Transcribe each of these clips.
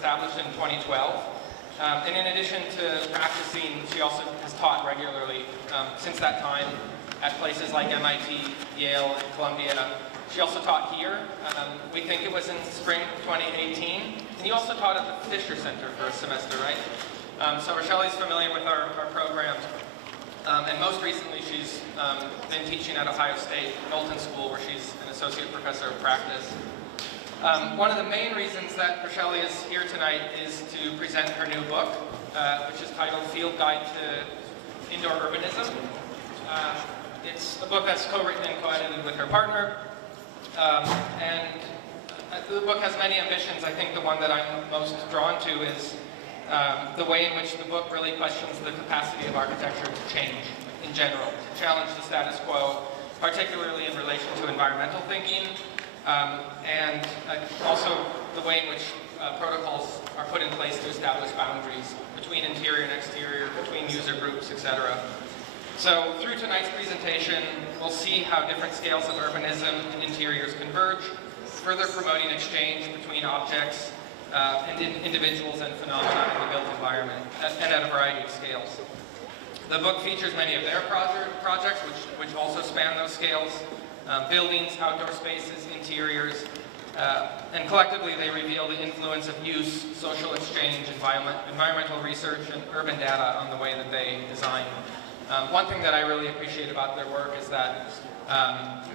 established in 2012. And in addition to practicing, she also has taught regularly since that time at places like MIT, Yale, and Columbia. She also taught here. We think it was in spring 2018. And you also taught at the Fisher Center for a semester, right? So Rachely's familiar with our program. And most recently, she's been teaching at Ohio State Knowlton School, where she's an associate professor of practice. One of the main reasons that Rachely is here tonight is to present her new book, which is titled Field Guide to Indoor Urbanism. It's a book that's co-written and co-edited with her partner. And the book has many ambitions. I think the one that I'm most drawn to is the way in which the book really questions the capacity of architecture to change in general, to challenge the status quo, particularly in relation to environmental thinking, and also the way in which protocols are put in place to establish boundaries between interior and exterior, between user groups, etc. So through tonight's presentation, we'll see how different scales of urbanism and interiors converge, further promoting exchange between objects and individuals and phenomena in the built environment, and at a variety of scales. The book features many of their projects, which also span those scales, buildings, outdoor spaces, interiors, and collectively they reveal the influence of use, social exchange, environmental research, and urban data on the way that they design. One thing that I really appreciate about their work is that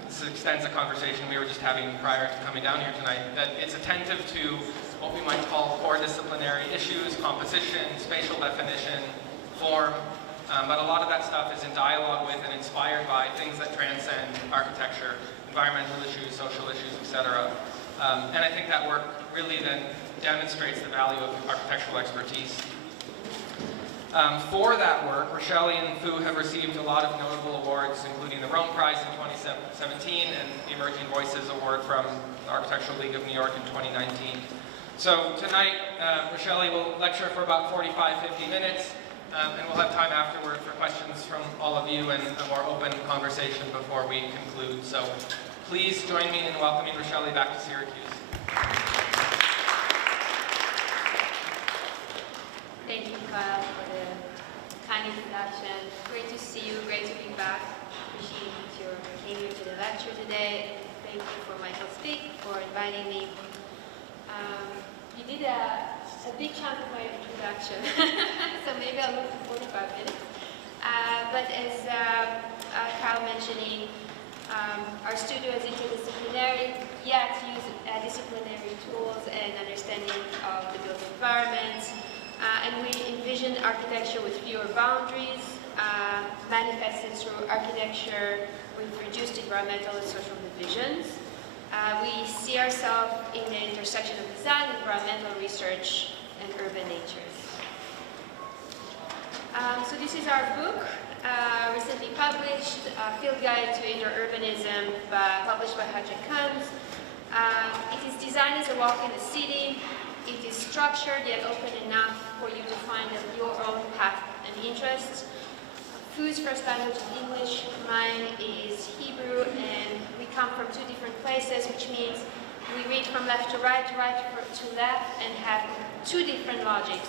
this extends a conversation we were just having prior to coming down here tonight, that it's attentive to what we might call core disciplinary issues, composition, spatial definition, form, but a lot of that stuff is in dialogue with and inspired by things that transcend architecture, environmental issues, social issues, etc. And I think that work really then demonstrates the value of architectural expertise. For that work, Rachely and Fu have received a lot of notable awards, including the Rome Prize in 2017 and the Emerging Voices Award from the Architectural League of New York in 2019. So tonight, Rachely will lecture for about 45-50 minutes, and we'll have time afterward for questions from all of you and a more open conversation before we conclude. So please join me in welcoming Rachely back to Syracuse. Thank you, Kyle, for the kind introduction. Great to see you, great to be back. Appreciate that you came here to the lecture today. Thank you for Michael Speak for inviting me. You did a big chunk of my introduction, so maybe I'll move to 45 minutes. But as Kyle mentioning, our studio is interdisciplinary, yet use disciplinary tools and understanding of the built environment. And we envision architecture with fewer boundaries, manifested through architecture with reduced environmental and social divisions. We see ourselves in the intersection of design, environmental research, and urban natures. So this is our book, recently published, Field Guide to Indoor Urbanism, published by Hudson Kunz. It is designed as a walk in the city. It is structured yet open enough for you to find your own path and interests. Fu's first language is English, mine is Hebrew, and we come from two different places, which means we read from left to right to left, and have two different logics.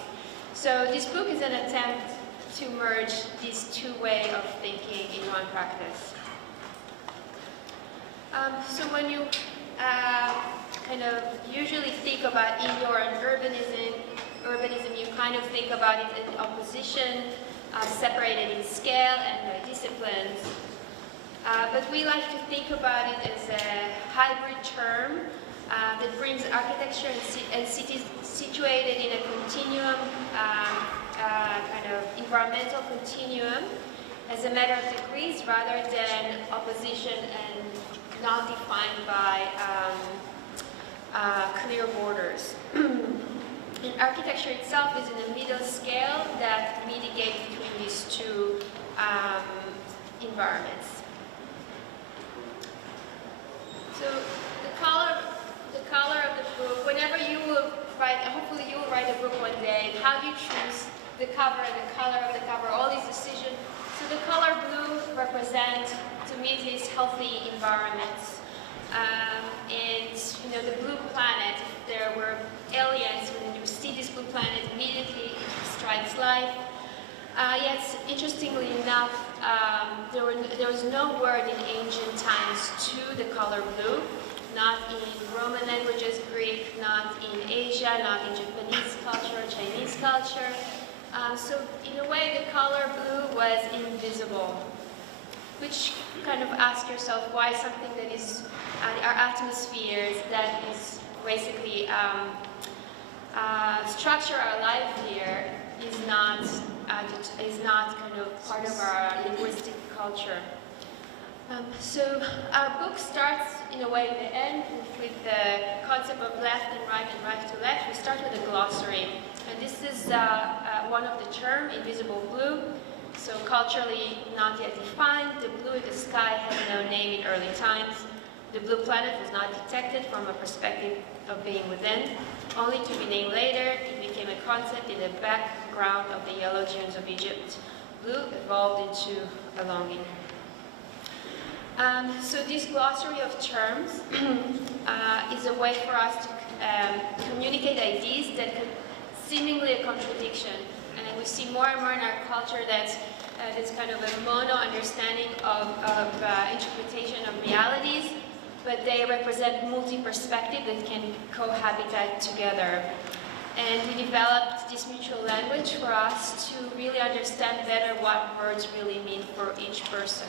So this book is an attempt to merge these two ways of thinking in one practice. So when you kind of usually think about indoor and urbanism, you kind of think about it in opposition, separated in scale and by disciplines. But we like to think about it as a hybrid term that brings architecture and cities situated in a continuum, kind of environmental continuum, as a matter of degrees rather than opposition and not defined by clear borders. And architecture itself is in a middle scale that mitigates between these two environments. So the color of the book, whenever you will write, hopefully you will write a book one day, how do you choose the cover, the color of the cover, all these decisions. So the color blue represents, to me, these healthy environments. And you know, the blue planet, if there were aliens in the new city reflects light. Yet, interestingly enough, there was no word in ancient times to the color blue, not in Roman languages, Greek, not in Asia, not in Japanese culture, Chinese culture. So in a way, the color blue was invisible, which kind of ask yourself why something that is our atmospheres, that is basically structure our life here, is not kind of part of our linguistic culture. So our book starts in a way at the end with the concept of left and right to left. We start with a glossary, and this is one of the term, invisible blue. So culturally not yet defined, the blue in the sky had no name in early times. The blue planet was not detected from a perspective of being within, only to be named later. It became a concept in the background of the yellow dunes of Egypt. Blue evolved into a longing. So this glossary of terms is a way for us to communicate ideas that could seemingly a contradiction. And we see more and more in our culture that there's kind of a mono understanding of interpretation of realities, but they represent multi-perspective that can cohabitate together. And we developed this mutual language for us to really understand better what words really mean for each person.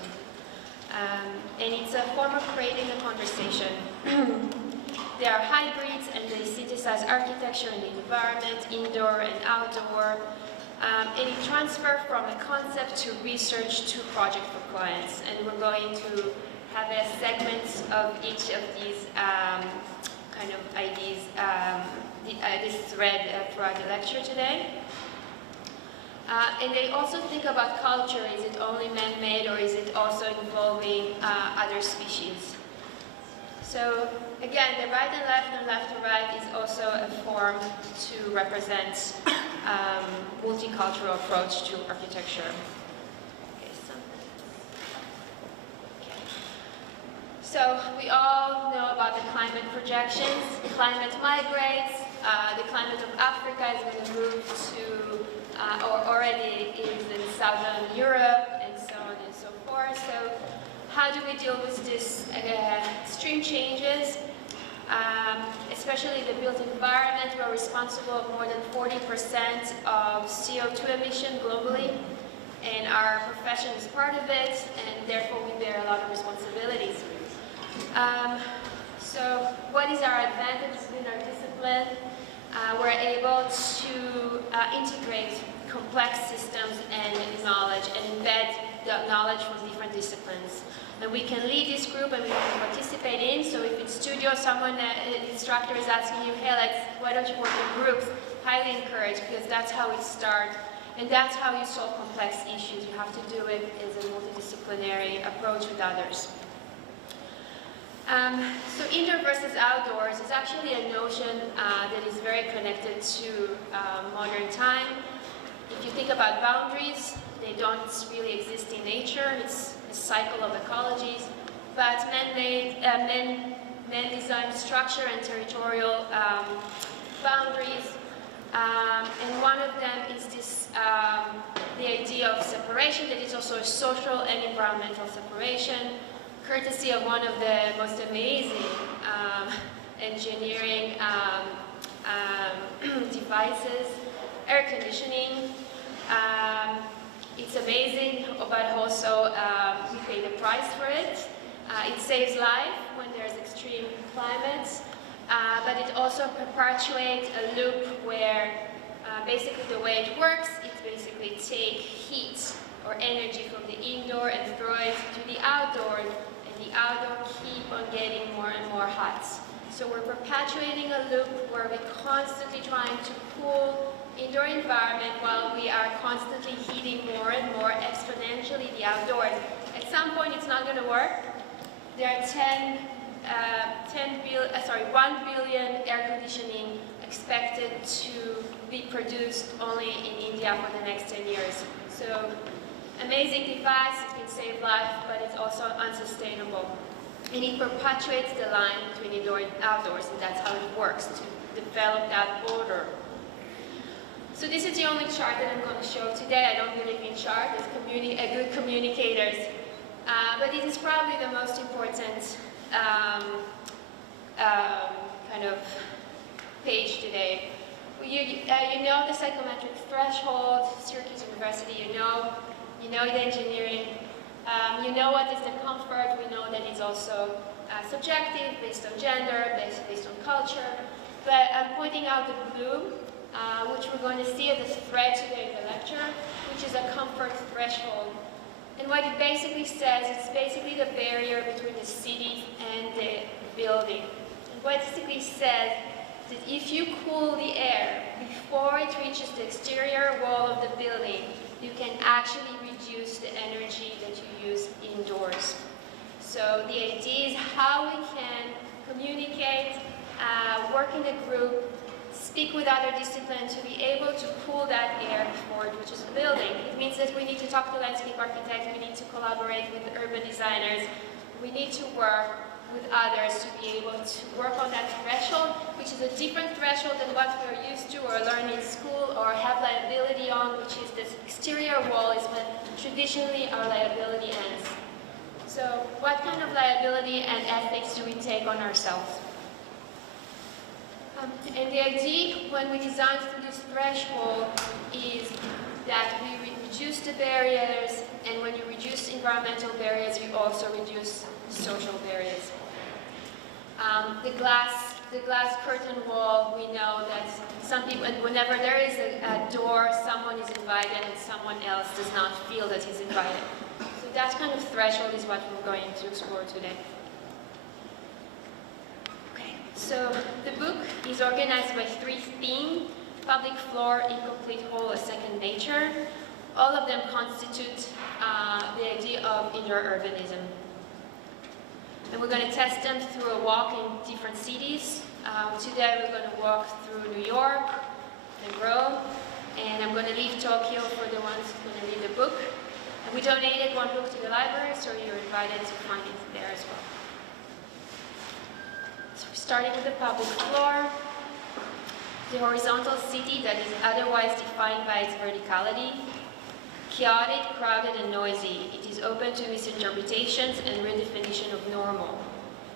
And it's a form of creating a conversation. They are hybrids and they synthesize architecture and the environment, indoor and outdoor. And it transfers from a concept to research to project for clients. And we're going to have a segment of each of these kind of ideas. This is read throughout the lecture today. And they also think about culture. Is it only man-made or is it also involving other species? So again, the right and left to right is also a form to represent multicultural approach to architecture. So we all know about the climate projections. The climate migrates. The climate of Africa is going to move to, or already is in southern Europe, and so on and so forth. So how do we deal with this extreme changes? Especially the built environment, we're responsible for more than 40% of CO2 emission globally, and our profession is part of it, and therefore we bear a lot of responsibilities. So what is our advantage in our discipline? We're able to integrate complex systems and knowledge and embed the knowledge from different disciplines. And we can lead this group and we can participate in. So if in studio someone, an instructor is asking you, hey, why don't you work in groups? Highly encouraged, because that's how we start. And that's how you solve complex issues. You have to do it as a multidisciplinary approach with others. So indoor versus outdoors is actually a notion that is very connected to modern time. If you think about boundaries, they don't really exist in nature. It's a cycle of ecologies. But man-designed structure and territorial boundaries. And one of them is this, the idea of separation that is also a social and environmental separation, courtesy of one of the most amazing engineering devices, air conditioning. It's amazing, but also we pay the price for it. It saves life when there's extreme climates, but it also perpetuates a loop where basically the way it works, it's basically take heat or energy from the indoor and throw it to the outdoor, and the outdoor keep on getting more and more hot. So we're perpetuating a loop where we're constantly trying to cool indoor environment while we are constantly heating more and more exponentially the outdoors. At some point it's not going to work. There are 1 billion air conditioning expected to be produced only in India for the next 10 years. So amazing device, it can save life, but it's also unsustainable. And it perpetuates the line between indoor and outdoors, and that's how it works, to develop that border. So this is the only chart that I'm going to show today. I don't believe in charts as good communicators, but it is probably the most important kind of page today. You know the psychometric threshold, Syracuse University, you know the engineering, you know what is the comfort, we know that it's also subjective, based on gender, based on culture, but I'm pointing out the blue, which we're going to see as a thread today in the lecture, which is a comfort threshold. And what it basically says, it's basically the barrier between the city and the building. And what it basically says that if you cool the air before it reaches the exterior wall of the building, you can actually reduce the energy that you use indoors. So the idea is how we can communicate, work in a group, speak with other disciplines to be able to cool that air before it reaches the building. It means that we need to talk to landscape architects, we need to collaborate with urban designers, we need to work with others to be able to work on that threshold, which is a different threshold than what we're used to or learn in school or have liability on, which is this exterior wall is when traditionally our liability ends. So what kind of liability and ethics do we take on ourselves? And the idea when we design through this threshold is that we reduce the barriers, and when you reduce environmental barriers, you also reduce social barriers. The glass curtain wall, we know that some people, whenever there is a door, someone is invited and someone else does not feel that he's invited. So that kind of threshold is what we're going to explore today. Okay, so the book is organized by 3 themes: public floor, incomplete whole, a second nature. All of them constitute the idea of indoor urbanism. And we're going to test them through a walk in different cities. Today we're going to walk through New York and Rome, and I'm going to leave Tokyo for the ones who are going to read the book. And we donated 1 book to the library, so you're invited to find it there as well. So we're starting with the public floor. The horizontal city that is otherwise defined by its verticality. Chaotic, crowded, and noisy. It is open to misinterpretations and redefinition of normal.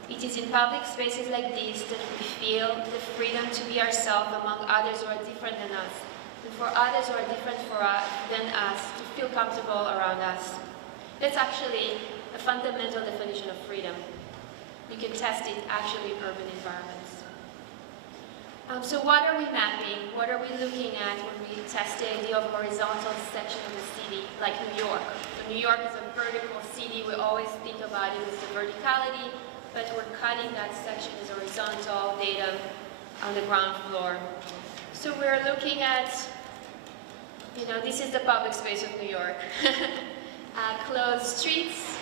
It is in public spaces like this that we feel the freedom to be ourselves among others who are different than us, and for others who are different than us to feel comfortable around us. That's actually a fundamental definition of freedom. You can test it actually in urban environments. So what are we mapping? What are we looking at when we test the idea of horizontal section of the city, like New York? So New York is a vertical city. We always think about it as the verticality, but we're cutting that section as horizontal data on the ground floor. So we're looking at, this is the public space of New York. Closed streets,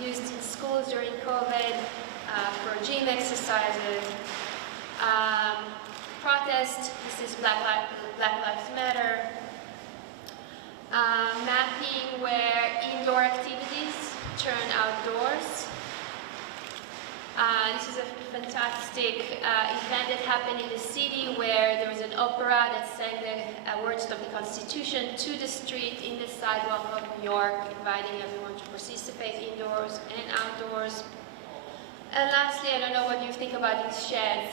used in schools during COVID, for gym exercises. Protest, this is Black Lives Matter. Mapping where indoor activities turn outdoors. This is a fantastic event that happened in the city where there was an opera that sang the words of the Constitution to the street in the sidewalk of New York, inviting everyone to participate indoors and outdoors. And lastly, I don't know what you think about these sheds,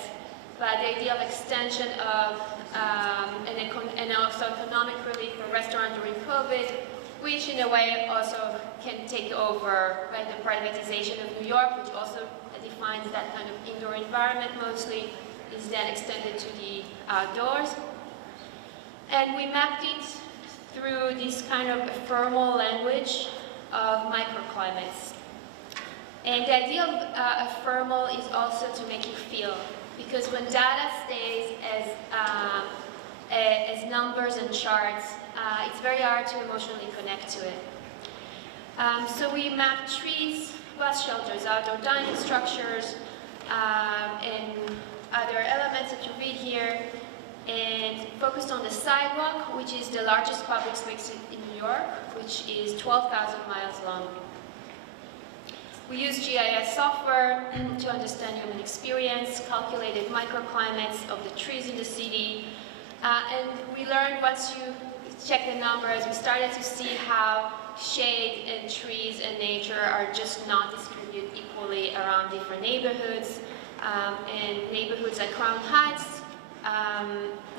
but the idea of extension of and also economic relief for restaurants during COVID, which in a way also can take over the privatization of New York, which also defines that kind of indoor environment mostly, is then extended to the outdoors. And we mapped it through this kind of ephemeral language of microclimates. And the idea of ephemeral is also to make you feel, because when data stays as numbers and charts, it's very hard to emotionally connect to it. So we mapped trees, bus shelters, outdoor dining structures, and other elements that you read here, and focused on the sidewalk, which is the largest public space in New York, which is 12,000 miles long. We use GIS software to understand human experience, calculated microclimates of the trees in the city, And we learned, once you check the numbers, we started to see how shade and trees and nature are just not distributed equally around different neighborhoods. And neighborhoods like Crown Heights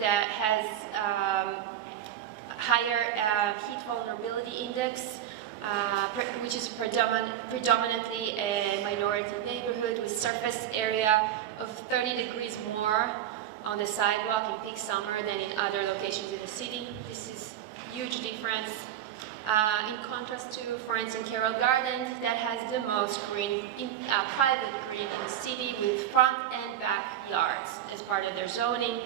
that has higher heat vulnerability index, which is predominantly a minority neighborhood with surface area of 30 degrees more on the sidewalk in peak summer than in other locations in the city. This is a huge difference. In contrast to, for instance, Carroll Gardens, that has the most green, private green in the city, with front and back yards as part of their zoning.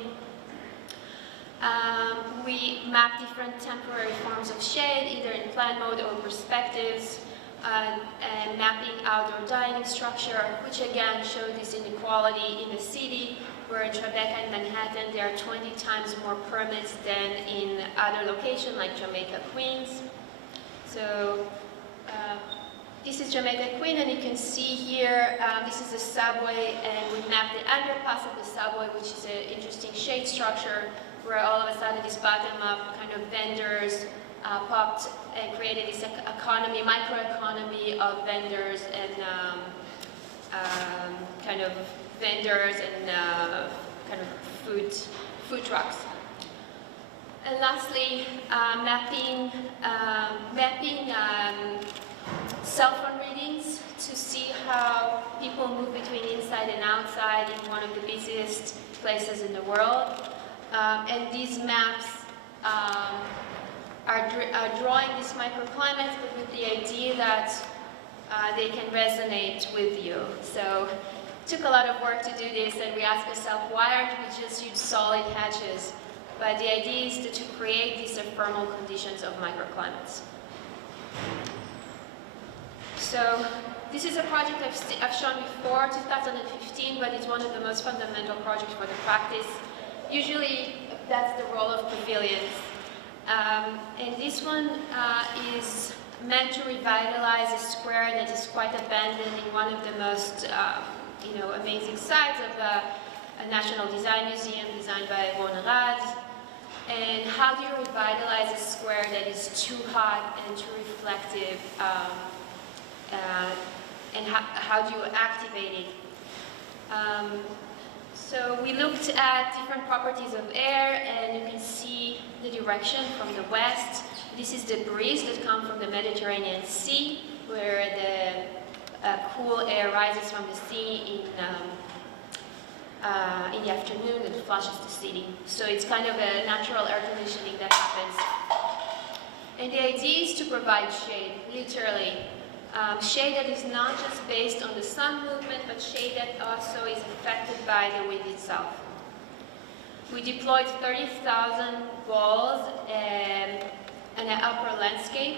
We map different temporary forms of shade, either in plan mode or perspectives, and mapping outdoor dining structure, which again showed this inequality in the city, where in Tribeca and Manhattan there are 20 times more permits than in other locations like Jamaica, Queens. So this is Jamaica, Queens, and you can see here, this is the subway, and we mapped the underpass of the subway, which is an interesting shade structure, where all of a sudden this bottom-up kind of vendors popped and created this economy, microeconomy of vendors and kind of vendors and kind of food trucks. And lastly, mapping cell phone readings to see how people move between inside and outside in one of the busiest places in the world. And these maps are drawing these microclimates, but with the idea that they can resonate with you. So it took a lot of work to do this, and we asked ourselves, why aren't we just use solid hatches? But the idea is to create these thermal conditions of microclimates. So this is a project I've shown before, 2015, but it's one of the most fundamental projects for the practice. Usually, that's the role of pavilions. And this one is meant to revitalize a square that is quite abandoned in one of the most amazing sites of a National Design Museum designed by Warner Rad. And how do you revitalize a square that is too hot and too reflective? And how do you activate it? So we looked at different properties of air, and you can see the direction from the west. This is the breeze that comes from the Mediterranean Sea, where the cool air rises from the sea in the afternoon and flushes the city. So it's kind of a natural air conditioning that happens. And the idea is to provide shade, literally. Shade that is not just based on the sun movement, but shade that also is affected by the wind itself. We deployed 30,000 balls in an upper landscape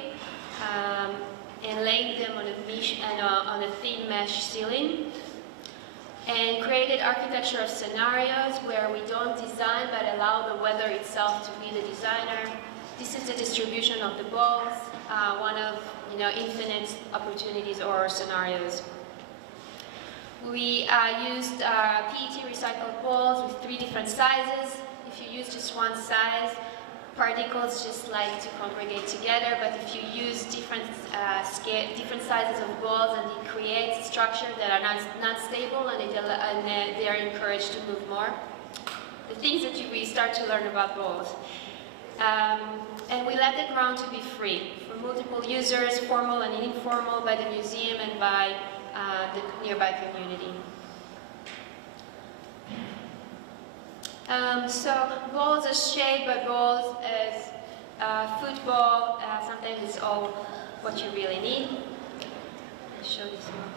and laid them on a thin mesh ceiling, and created architecture of scenarios where we don't design but allow the weather itself to be the designer. This is the distribution of the balls, one of infinite opportunities or scenarios. We used PET recycled balls with 3 different sizes. If you use just one size, particles just like to congregate together, but if you use different sizes of balls, and it creates structures that are not stable, and they are encouraged to move more. The things that we start to learn about balls. And we let the ground to be free for multiple users, formal and informal, by the museum and by the nearby community. So balls as shade, but balls as football, sometimes it's all what you really need. I'll show this one.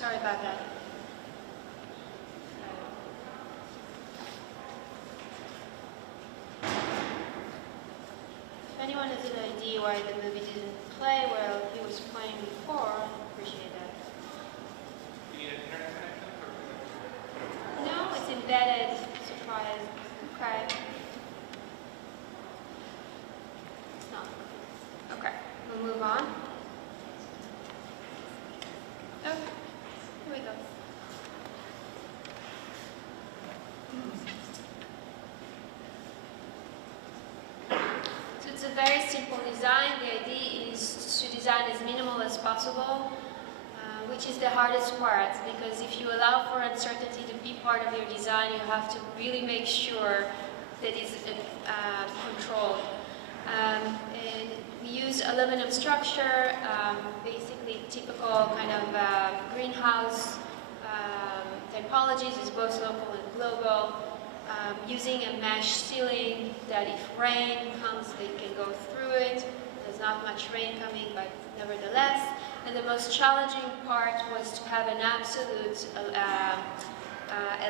Sorry about that. If anyone has an idea why the movie didn't play well, he was playing before, I'd appreciate that. You need an internet connection? No, it's embedded. Surprise. Okay. It's not. Okay, we'll move on. Oh, here we go. So it's a very simple design. The idea is to design as minimal as possible, which is the hardest part, because if you allow for uncertainty to be part of your design, you have to really make sure that it's controlled. And we use aluminum structure, basically typical kind of greenhouse typologies, is both local and global, using a mesh ceiling that if rain comes, they can go through it. There's not much rain coming, but nevertheless. And the most challenging part was to have an absolute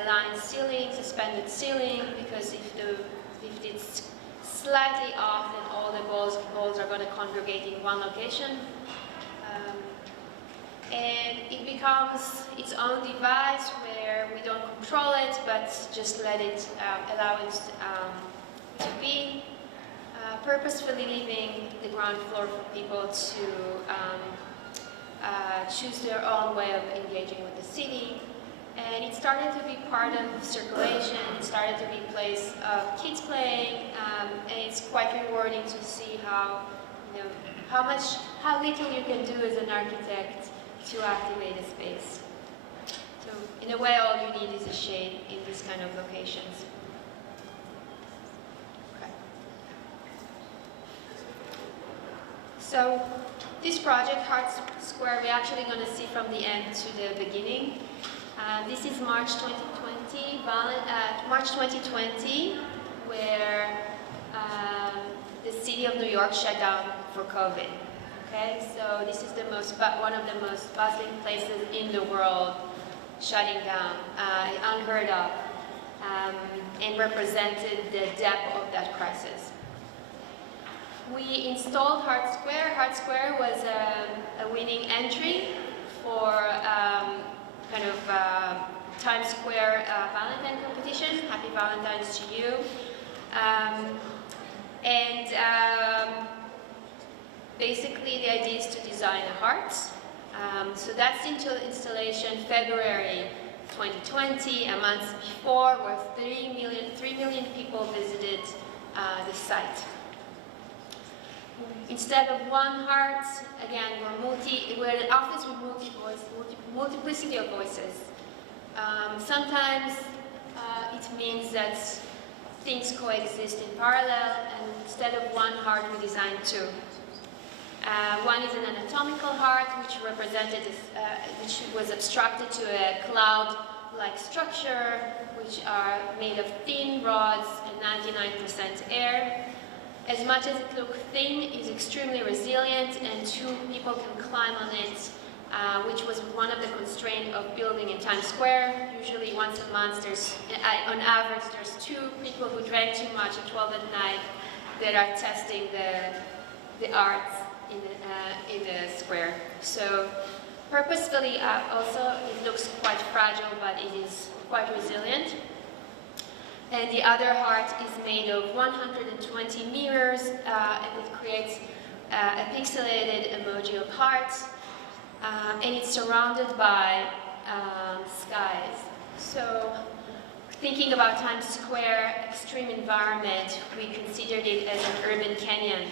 aligned ceiling, suspended ceiling, because if it's slightly off, then all the balls are going to congregate in one location. And it becomes its own device where we don't control it, but just let it, allow it to be, purposefully leaving the ground floor for people to choose their own way of engaging with the city. And it started to be part of circulation, it started to be a place of kids playing, and it's quite rewarding to see how, you know, how little you can do as an architect to activate a space. So in a way, all you need is a shade in these kind of locations. Okay. So this project, Heart Square, we're actually going to see from the end to the beginning. This is March 2020, where the city of New York shut down for COVID. Okay, so this is one of the most bustling places in the world shutting down, unheard of, and represented the depth of that crisis. We installed Heart Square. Heart Square was a winning entry for kind of Times Square Valentine competition. Happy Valentine's to you. Basically, the idea is to design a heart. So that's installation February 2020, a month before, where 3 million people visited the site. Instead of one heart, again, we're an office with multiplicity of voices. Sometimes it means that things coexist in parallel, and instead of one heart, we design two. One is an anatomical heart, which which was abstracted to a cloud-like structure, which are made of thin rods and 99% air. As much as it looks thin, it's extremely resilient, and two people can climb on it, which was one of the constraints of building in Times Square. Usually once a month, on average, there's two people who drank too much at 12 at night that are testing the arts in the square. So purposefully, also, it looks quite fragile, but it is quite resilient. And the other heart is made of 120 mirrors, and it creates a pixelated emoji of hearts, and it's surrounded by skies. So thinking about Times Square, extreme environment, we considered it as an urban canyon.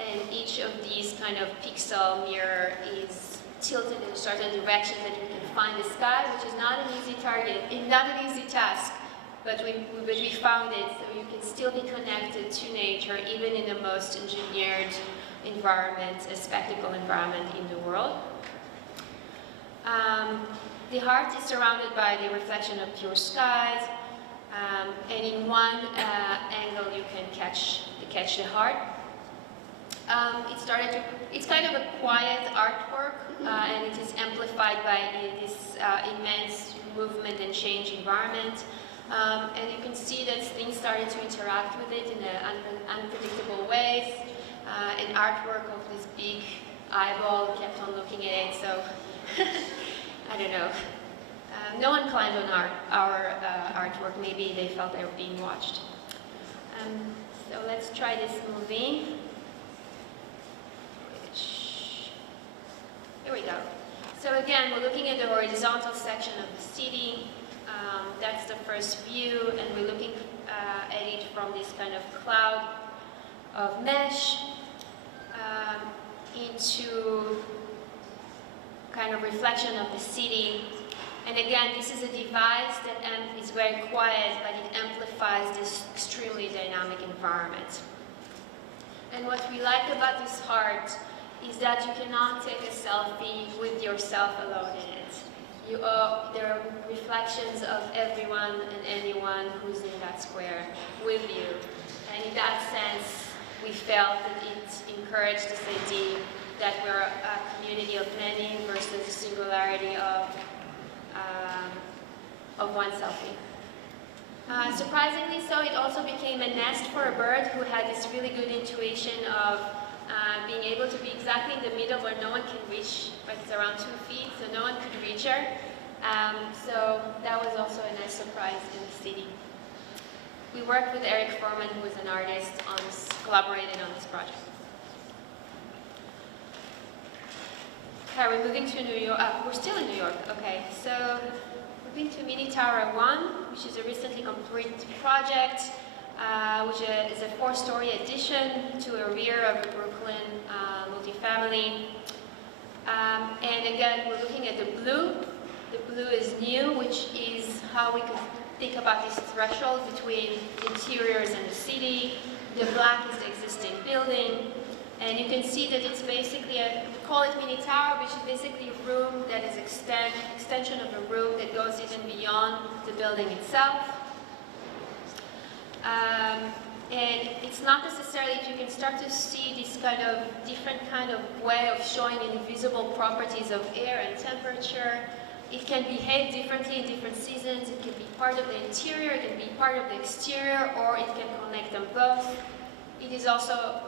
And each of these kind of pixel mirror is tilted in a certain direction that you can find the sky, which is not an easy target, not an easy task, but we found it, so you can still be connected to nature, even in the most engineered environment, a spectacle environment in the world. The heart is surrounded by the reflection of pure skies, and in one angle you can catch the heart. It's kind of a quiet artwork, and it is amplified amplified by this immense movement and change environment. And you can see that things started to interact with it in unpredictable ways. An artwork of this big eyeball kept on looking at it, so I don't know. No one climbed on our artwork. Maybe they felt they were being watched. So let's try this movie. Here we go. So again, we're looking at the horizontal section of the city. That's the first view, and we're looking at it from this kind of cloud of mesh into kind of reflection of the city. And again, this is a device that is very quiet, but it amplifies this extremely dynamic environment. And what we like about this art is that you cannot take a selfie with yourself alone in it. There are reflections of everyone and anyone who's in that square with you. And in that sense, we felt that it encouraged this idea that we're a community of many versus a singularity of one selfie. Surprisingly so, it also became a nest for a bird who had this really good intuition of being able to be exactly in the middle where no one can reach, but it's around 2 feet, so no one could reach her. So that was also a nice surprise in the city. We worked with Eric Foreman, who is an artist, collaborated on this project. Okay, we're moving to New York. We're still in New York. Okay, so we've been to Mini Tower 1, which is a recently completed project, which is a 4-story addition to a rear of a Brooklyn multifamily. And again, we're looking at the blue. The blue is new, which is how we could think about this threshold between interiors and the city. The black is the existing building. And you can see that it's basically we call it Mini Tower, which is basically a room that is extension of a room that goes even beyond the building itself. And it's not necessarily, you can start to see this kind of different kind of way of showing invisible properties of air and temperature. It can behave differently in different seasons. It can be part of the interior, it can be part of the exterior, or it can connect them both. It is also,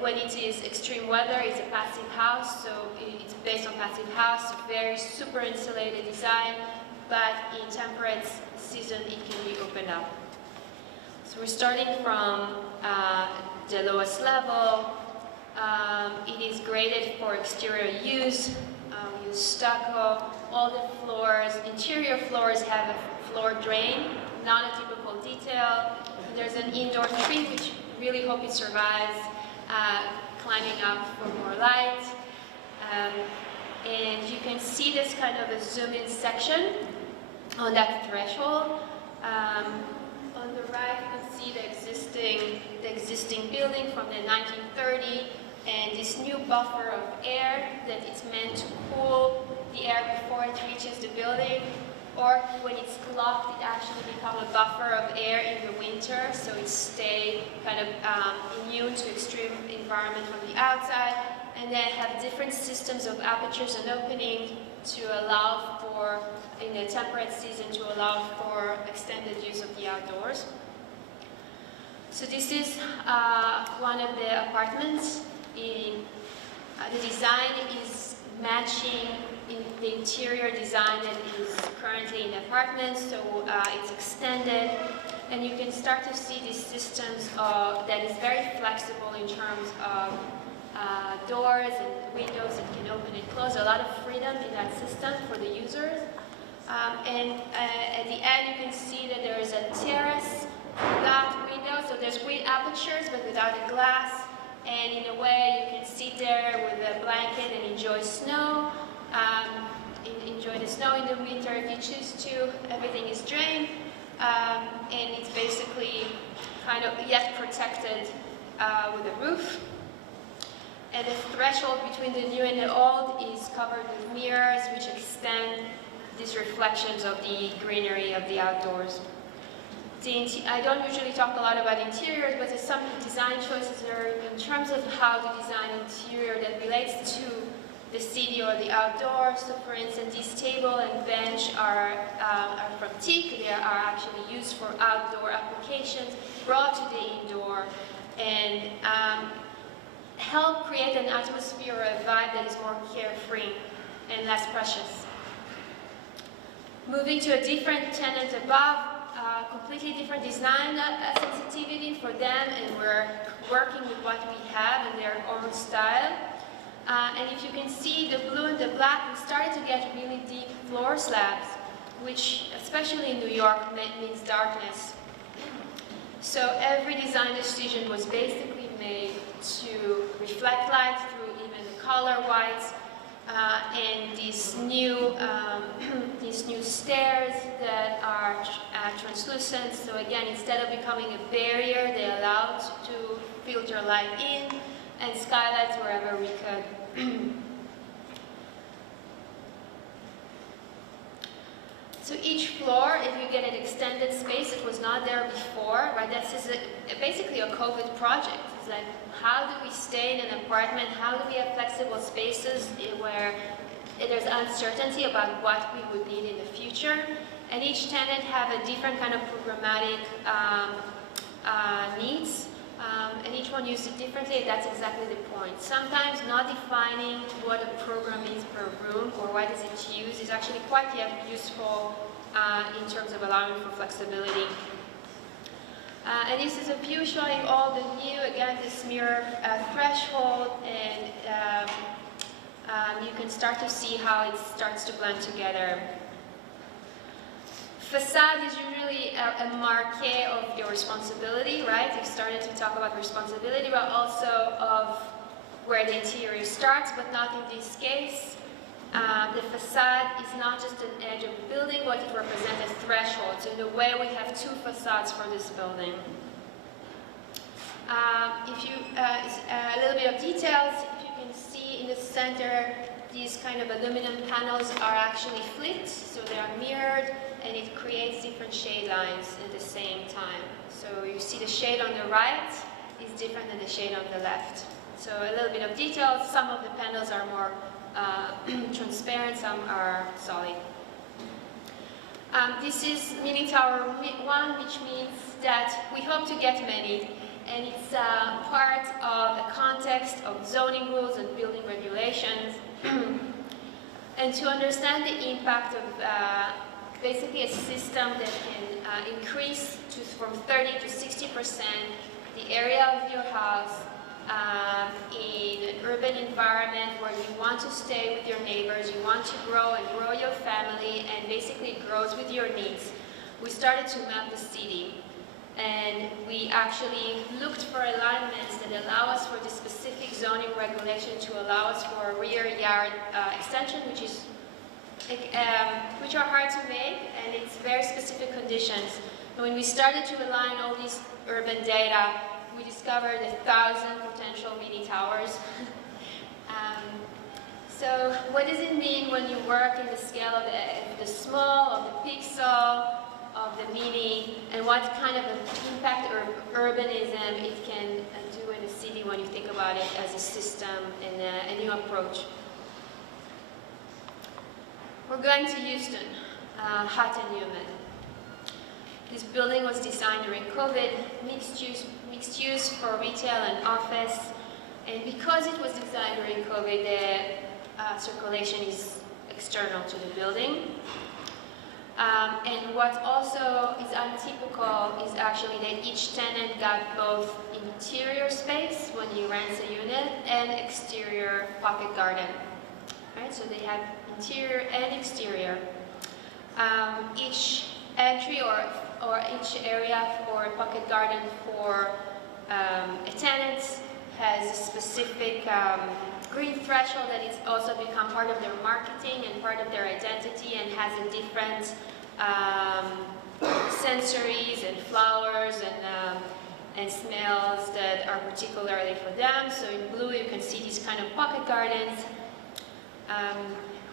when it is extreme weather, it's a passive house, so it's based on passive house, very super insulated design, but in temperate season it can be opened up. So we're starting from the lowest level. It is graded for exterior use. We use stucco. All the floors, interior floors have a floor drain, not a typical detail. There's an indoor tree, which really hope it survives, climbing up for more light. And you can see this kind of a zoom-in section on that threshold. On the right, you can see the existing building from the 1930, and this new buffer of air that it's meant to cool the air before it reaches the building, or when it's locked, it actually becomes a buffer of air in the winter, so it stays kind of immune to extreme environment from the outside, and then have different systems of apertures and opening to allow for, in the temperate season, to allow for extended use of the outdoors. So this is one of the apartments. The design is matching in the interior design that is currently in apartments, so it's extended, and you can start to see these systems that is very flexible in terms of doors and windows that can open and close. A lot of freedom in that system for the users. And at the end, you can see that there is a terrace without windows, so there's great apertures but without a glass. And in a way, you can sit there with a blanket and enjoy snow. Enjoy the snow in the winter if you choose to. Everything is drained, and it's basically kind of yet protected with a roof. And the threshold between the new and the old is covered with mirrors, which extend these reflections of the greenery of the outdoors. I don't usually talk a lot about interiors, but there's some design choices there in terms of how to design interior that relates to the city or the outdoors. So for instance, this table and bench are from teak. They are actually used for outdoor applications, brought to the indoor, and help create an atmosphere or a vibe that is more carefree and less precious. Moving to a different tenant above, completely different design sensitivity for them, and we're working with what we have in their own style. And if you can see the blue and the black, we started to get really deep floor slabs, which, especially in New York, means darkness. So every design decision was basically made to reflect light through even the color whites, and these new stairs that are translucent. So again, instead of becoming a barrier, they allowed to filter light in, and skylights wherever we could. So each floor, if you get an extended space that was not there before, right? This is basically a COVID project. It's like, how do we stay in an apartment? How do we have flexible spaces where there's uncertainty about what we would need in the future? And each tenant have a different kind of programmatic needs, and each one uses it differently. That's exactly the point. Sometimes not defining what a program is per room or what is it used is actually quite useful in terms of allowing for flexibility. And this is a view showing all the new, again, this mirror threshold, and you can start to see how it starts to blend together. Facade is usually a marquee of your responsibility, right? You've started to talk about responsibility, but also of where the interior starts, but not in this case. The facade is not just an edge of the building, but it represents a threshold. So in a way, we have two facades for this building. A little bit of details, if you can see in the center, these kind of aluminum panels are actually flipped, so they are mirrored, and it creates different shade lines at the same time. So you see the shade on the right is different than the shade on the left. So a little bit of detail. Some of the panels are more transparent, some are solid. This is Mini Tower 1, which means that we hope to get many, and it's part of the context of zoning rules and building regulations. And to understand the impact of basically a system that can increase from 30 to 60% the area of your house in an urban environment where you want to stay with your neighbors, you want to grow and grow your family, and basically it grows with your needs. We started to map the city, and we actually looked for alignments that allow us for the specific zoning regulation to allow us for a rear yard extension, which are hard to make, and it's very specific conditions. When we started to align all these urban data, we discovered 1,000 potential mini towers. So what does it mean when you work in the scale of the small, of the pixel, of the mini, and what kind of an impact or urbanism it can do in a city when you think about it as a system and a new approach? We're going to Houston, hot and humid. This building was designed during COVID, mixed use for retail and office, and because it was designed during COVID, the circulation is external to the building. And what also is untypical is actually that each tenant got both interior space when he rents a unit and exterior pocket garden. Right? So they have interior and exterior. Each entry or each area for a pocket garden for a tenant has a specific green threshold that has also become part of their marketing and part of their identity, and has a different sensories and flowers and smells that are particularly for them. So in blue you can see these kind of pocket gardens,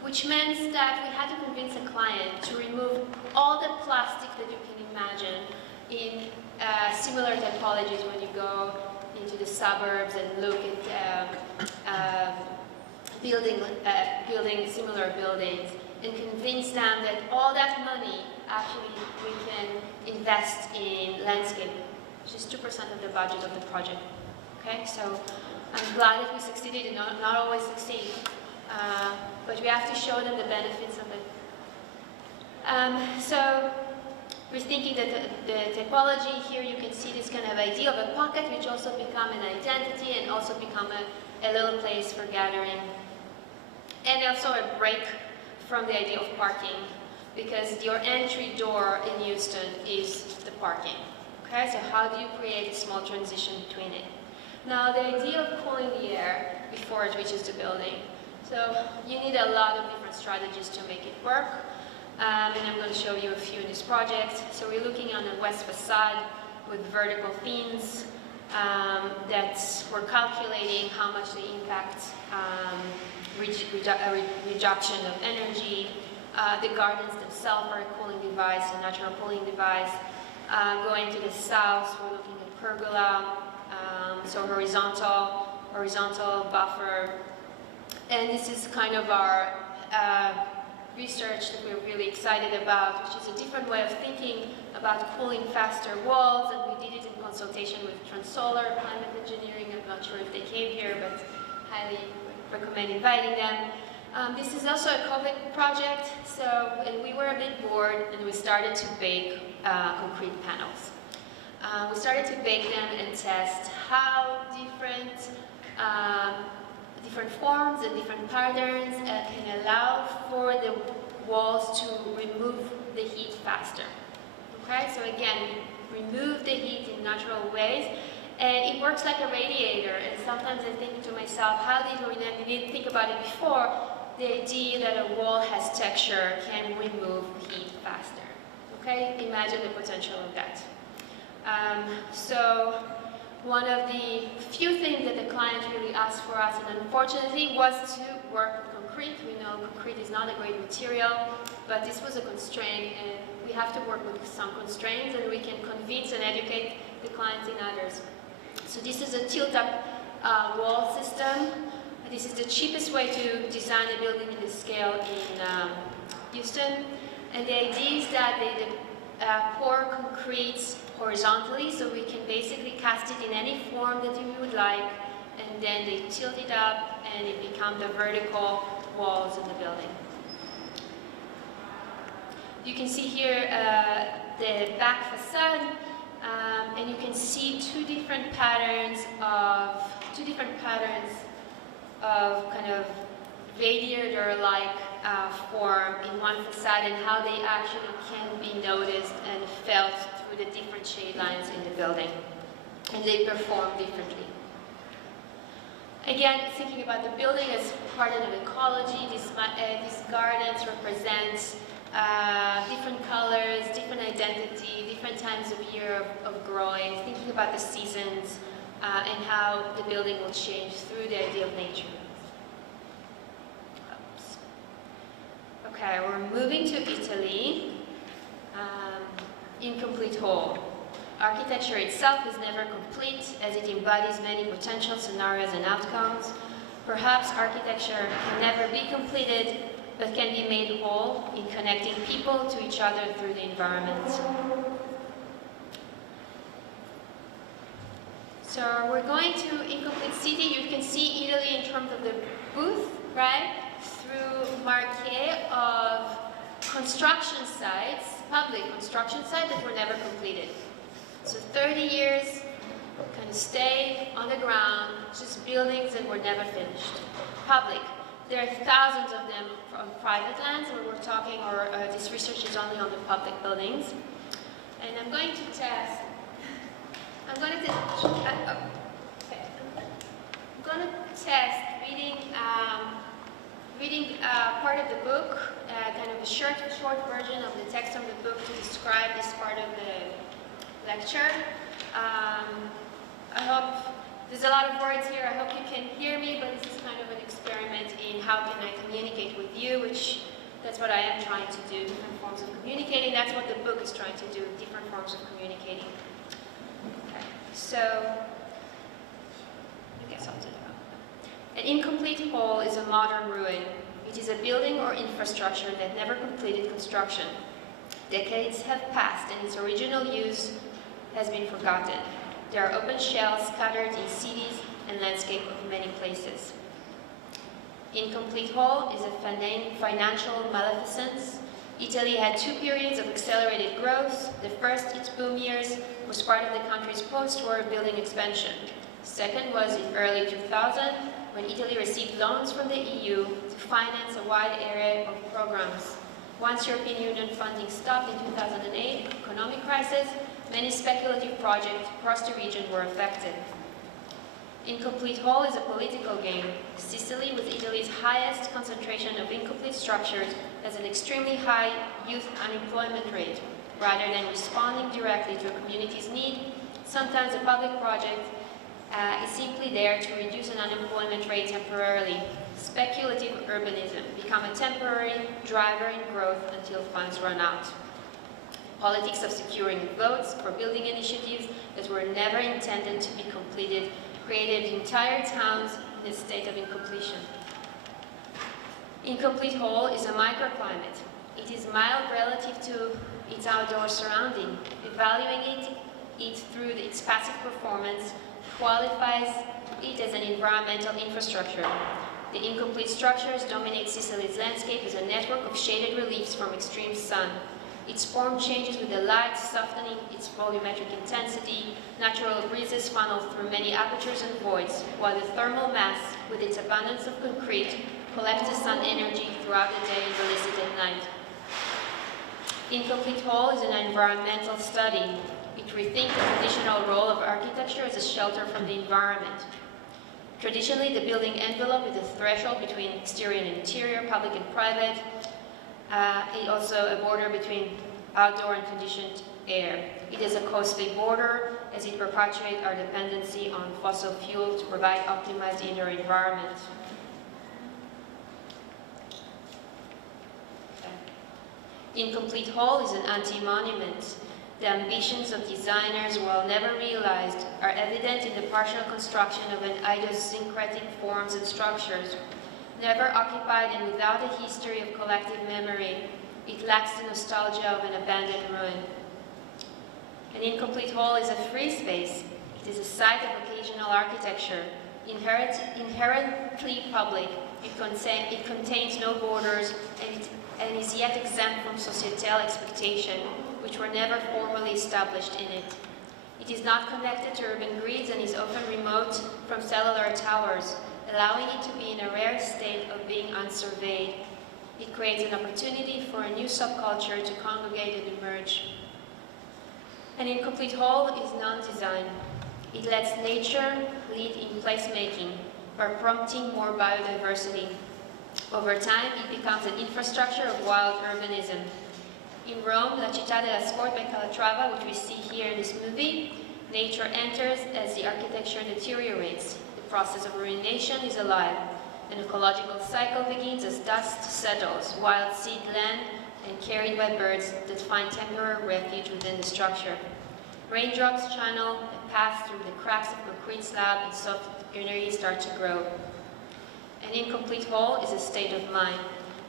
which meant that we had to convince a client to remove all the plastic that you can imagine in similar typologies when you go into the suburbs and look at building similar buildings, and convince them that all that money actually we can invest in landscape, which is 2% of the budget of the project. Okay, so I'm glad that we succeeded and not always succeed, but we have to show them the benefits of it. So we're thinking that the typology here, you can see this kind of idea of a pocket, which also become an identity and also become a little place for gathering. And also a break from the idea of parking, because your entry door in Houston is the parking. Okay, so how do you create a small transition between it? Now, the idea of cooling the air before it reaches the building. So you need a lot of different strategies to make it work. And I'm going to show you a few in this project. So we're looking on the west facade with vertical fins that we're calculating how much they impact reduction of energy. The gardens themselves are a cooling device, a natural cooling device. Going to the south, we're looking at pergola, so horizontal buffer. And this is kind of our research that we're really excited about, which is a different way of thinking about cooling faster walls, and we did it in consultation with Transolar Climate Engineering. I'm not sure if they came here, but highly recommend inviting them. This is also a COVID project, and we were a bit bored, and we started to bake concrete panels. We started to bake them and test how different forms and different patterns can allow for the walls to remove the heat faster. Okay, so again, we remove the heat in natural ways, and it works like a radiator. And sometimes I think to myself, how did we didn't think about it before? The idea that a wall has texture can remove heat faster. Okay, imagine the potential of that. So one of the few things that the client really asked for us, and unfortunately, was to work with concrete. We know concrete is not a great material, but this was a constraint, and we have to work with some constraints, and we can convince and educate the clients in others. So this is a tilt-up wall system. This is the cheapest way to design a building in this scale in Houston. And the idea is that they pour concrete horizontally, so we can basically cast it in any form that you would like, and then they tilt it up, and it becomes the vertical walls of the building. You can see here the back facade, and you can see two different patterns of kind of radiator-like form in one facade, and how they actually can be noticed and felt through the different shade lines in the building, and they perform differently. Again, thinking about the building as part of an ecology, these gardens represent different colors, different identity, different times of year of growing, thinking about the seasons and how the building will change through the idea of nature. Oops. Okay, we're moving to Italy. Incomplete whole. Architecture itself is never complete, as it embodies many potential scenarios and outcomes. Perhaps architecture can never be completed, but can be made whole in connecting people to each other through the environment. So we're going to Incomplete City. You can see Italy in terms of the booth, right? Through marquee of construction sites, public construction sites that were never completed. So 30 years, kind of stay on the ground, just buildings that were never finished. Public. There are thousands of them on private lands where we're talking, or this research is only on the public buildings. And I'm going to test, reading part of the book, kind of a short version of the text of the book to describe this part of the lecture. I hope, there's a lot of words here, I hope you can hear me, but this is kind of an experiment in how can I communicate with you, which that's what I am trying to do, different forms of communicating. That's what the book is trying to do, different forms of communicating. Okay, so, I guess I'll do that. An incomplete whole is a modern ruin. It is a building or infrastructure that never completed construction. Decades have passed and its original use has been forgotten. There are open shells scattered in cities and landscape of many places. Incomplete whole is a financial maleficence. Italy had two periods of accelerated growth. The first, its boom years, was part of the country's post-war building expansion. Second was in early 2000, when Italy received loans from the EU to finance a wide array of programs. Once European Union funding stopped in 2008 economic crisis, many speculative projects across the region were affected. Incomplete whole is a political game. Sicily, with Italy's highest concentration of incomplete structures, has an extremely high youth unemployment rate. Rather than responding directly to a community's need, sometimes a public project is simply there to reduce an unemployment rate temporarily. Speculative urbanism become a temporary driver in growth until funds run out. Politics of securing votes for building initiatives that were never intended to be completed created entire towns in a state of incompletion. Incomplete whole is a microclimate. It is mild relative to its outdoor surrounding. Evaluating it through its passive performance qualifies it as an environmental infrastructure. The incomplete structures dominate Sicily's landscape as a network of shaded reliefs from extreme sun. Its form changes with the light, softening its volumetric intensity. Natural breezes funnel through many apertures and voids, while the thermal mass, with its abundance of concrete, collects the sun energy throughout the day and releases it at night. Incomplete whole is an environmental study. It rethinks the traditional role of architecture as a shelter from the environment. Traditionally, the building envelope is a threshold between exterior and interior, public and private. Also a border between outdoor and conditioned air. It is a costly border as it perpetuates our dependency on fossil fuel to provide optimized indoor environment. Incomplete whole is an anti-monument. The ambitions of designers, while never realized, are evident in the partial construction of an idiosyncratic forms and structures. Never occupied and without a history of collective memory, it lacks the nostalgia of an abandoned ruin. An incomplete whole is a free space. It is a site of occasional architecture. Inherently public, it contains no borders and is yet exempt from societal expectation, which were never formally established in it. It is not connected to urban grids and is often remote from cellular towers, allowing it to be in a rare state of being unsurveyed. It creates an opportunity for a new subculture to congregate and emerge. An incomplete whole is non-design. It lets nature lead in placemaking by prompting more biodiversity. Over time, it becomes an infrastructure of wild urbanism. In Rome, La Città della Sport by Calatrava, which we see here in this movie, nature enters as the architecture deteriorates. The process of ruination is alive. An ecological cycle begins as dust settles, wild seed land, and carried by birds that find temporary refuge within the structure. Raindrops channel and pass through the cracks of concrete slab and soft greenery start to grow. An incomplete whole is a state of mind.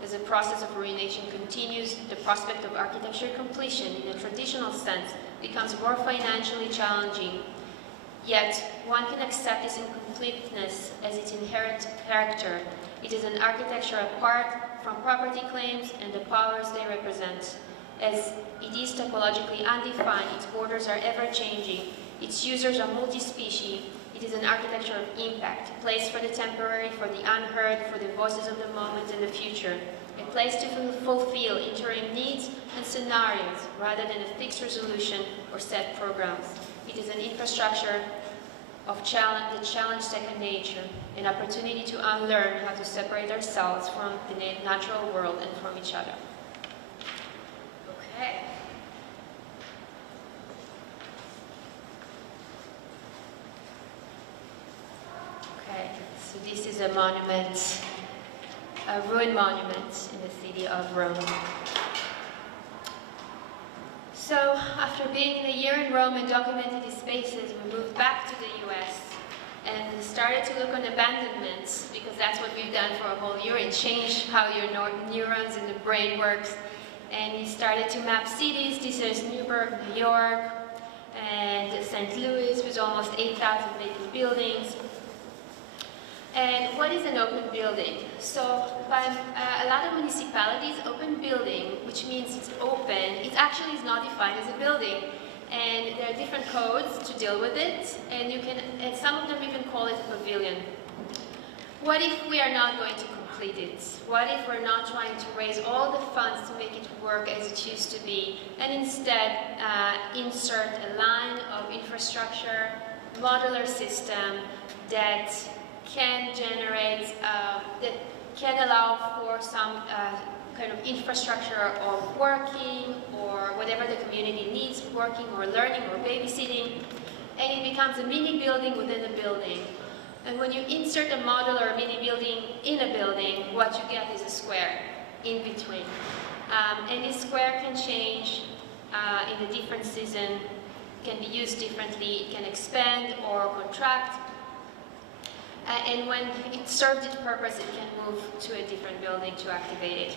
As the process of ruination continues, the prospect of architecture completion in a traditional sense becomes more financially challenging. Yet, one can accept this incompleteness as its inherent character. It is an architecture apart from property claims and the powers they represent. As it is topologically undefined, its borders are ever-changing, its users are multi-species. It is an architecture of impact, a place for the temporary, for the unheard, for the voices of the moment and the future, a place to fulfill interim needs and scenarios rather than a fixed resolution or set programs. It is an infrastructure of challenge that challenges second nature, an opportunity to unlearn how to separate ourselves from the natural world and from each other. Okay. Okay, so this is a monument, a ruined monument in the city of Rome. So, after being a year in Rome and documenting these spaces, we moved back to the US. and started to look on abandonments, because that's what we've done for a whole year, and changed how your neurons in the brain works. And he started to map cities. This is Newburgh, New York, and St. Louis with almost 8,000 vacant buildings. And what is an open building? So by a lot of municipalities, open building, which means it's open, it actually is not defined as a building. And there are different codes to deal with it, and some of them even call it a pavilion. What if we are not going to complete it? What if we're not trying to raise all the funds to make it work as it used to be, and instead insert a line of infrastructure, modular system that can generate, that can allow for some kind of infrastructure of working, or whatever the community needs, working or learning or babysitting, and it becomes a mini building within a building. And when you insert a modular mini building in a building, what you get is a square in between. And this square can change in a different season, can be used differently, it can expand or contract. And when it serves its purpose, it can move to a different building to activate it.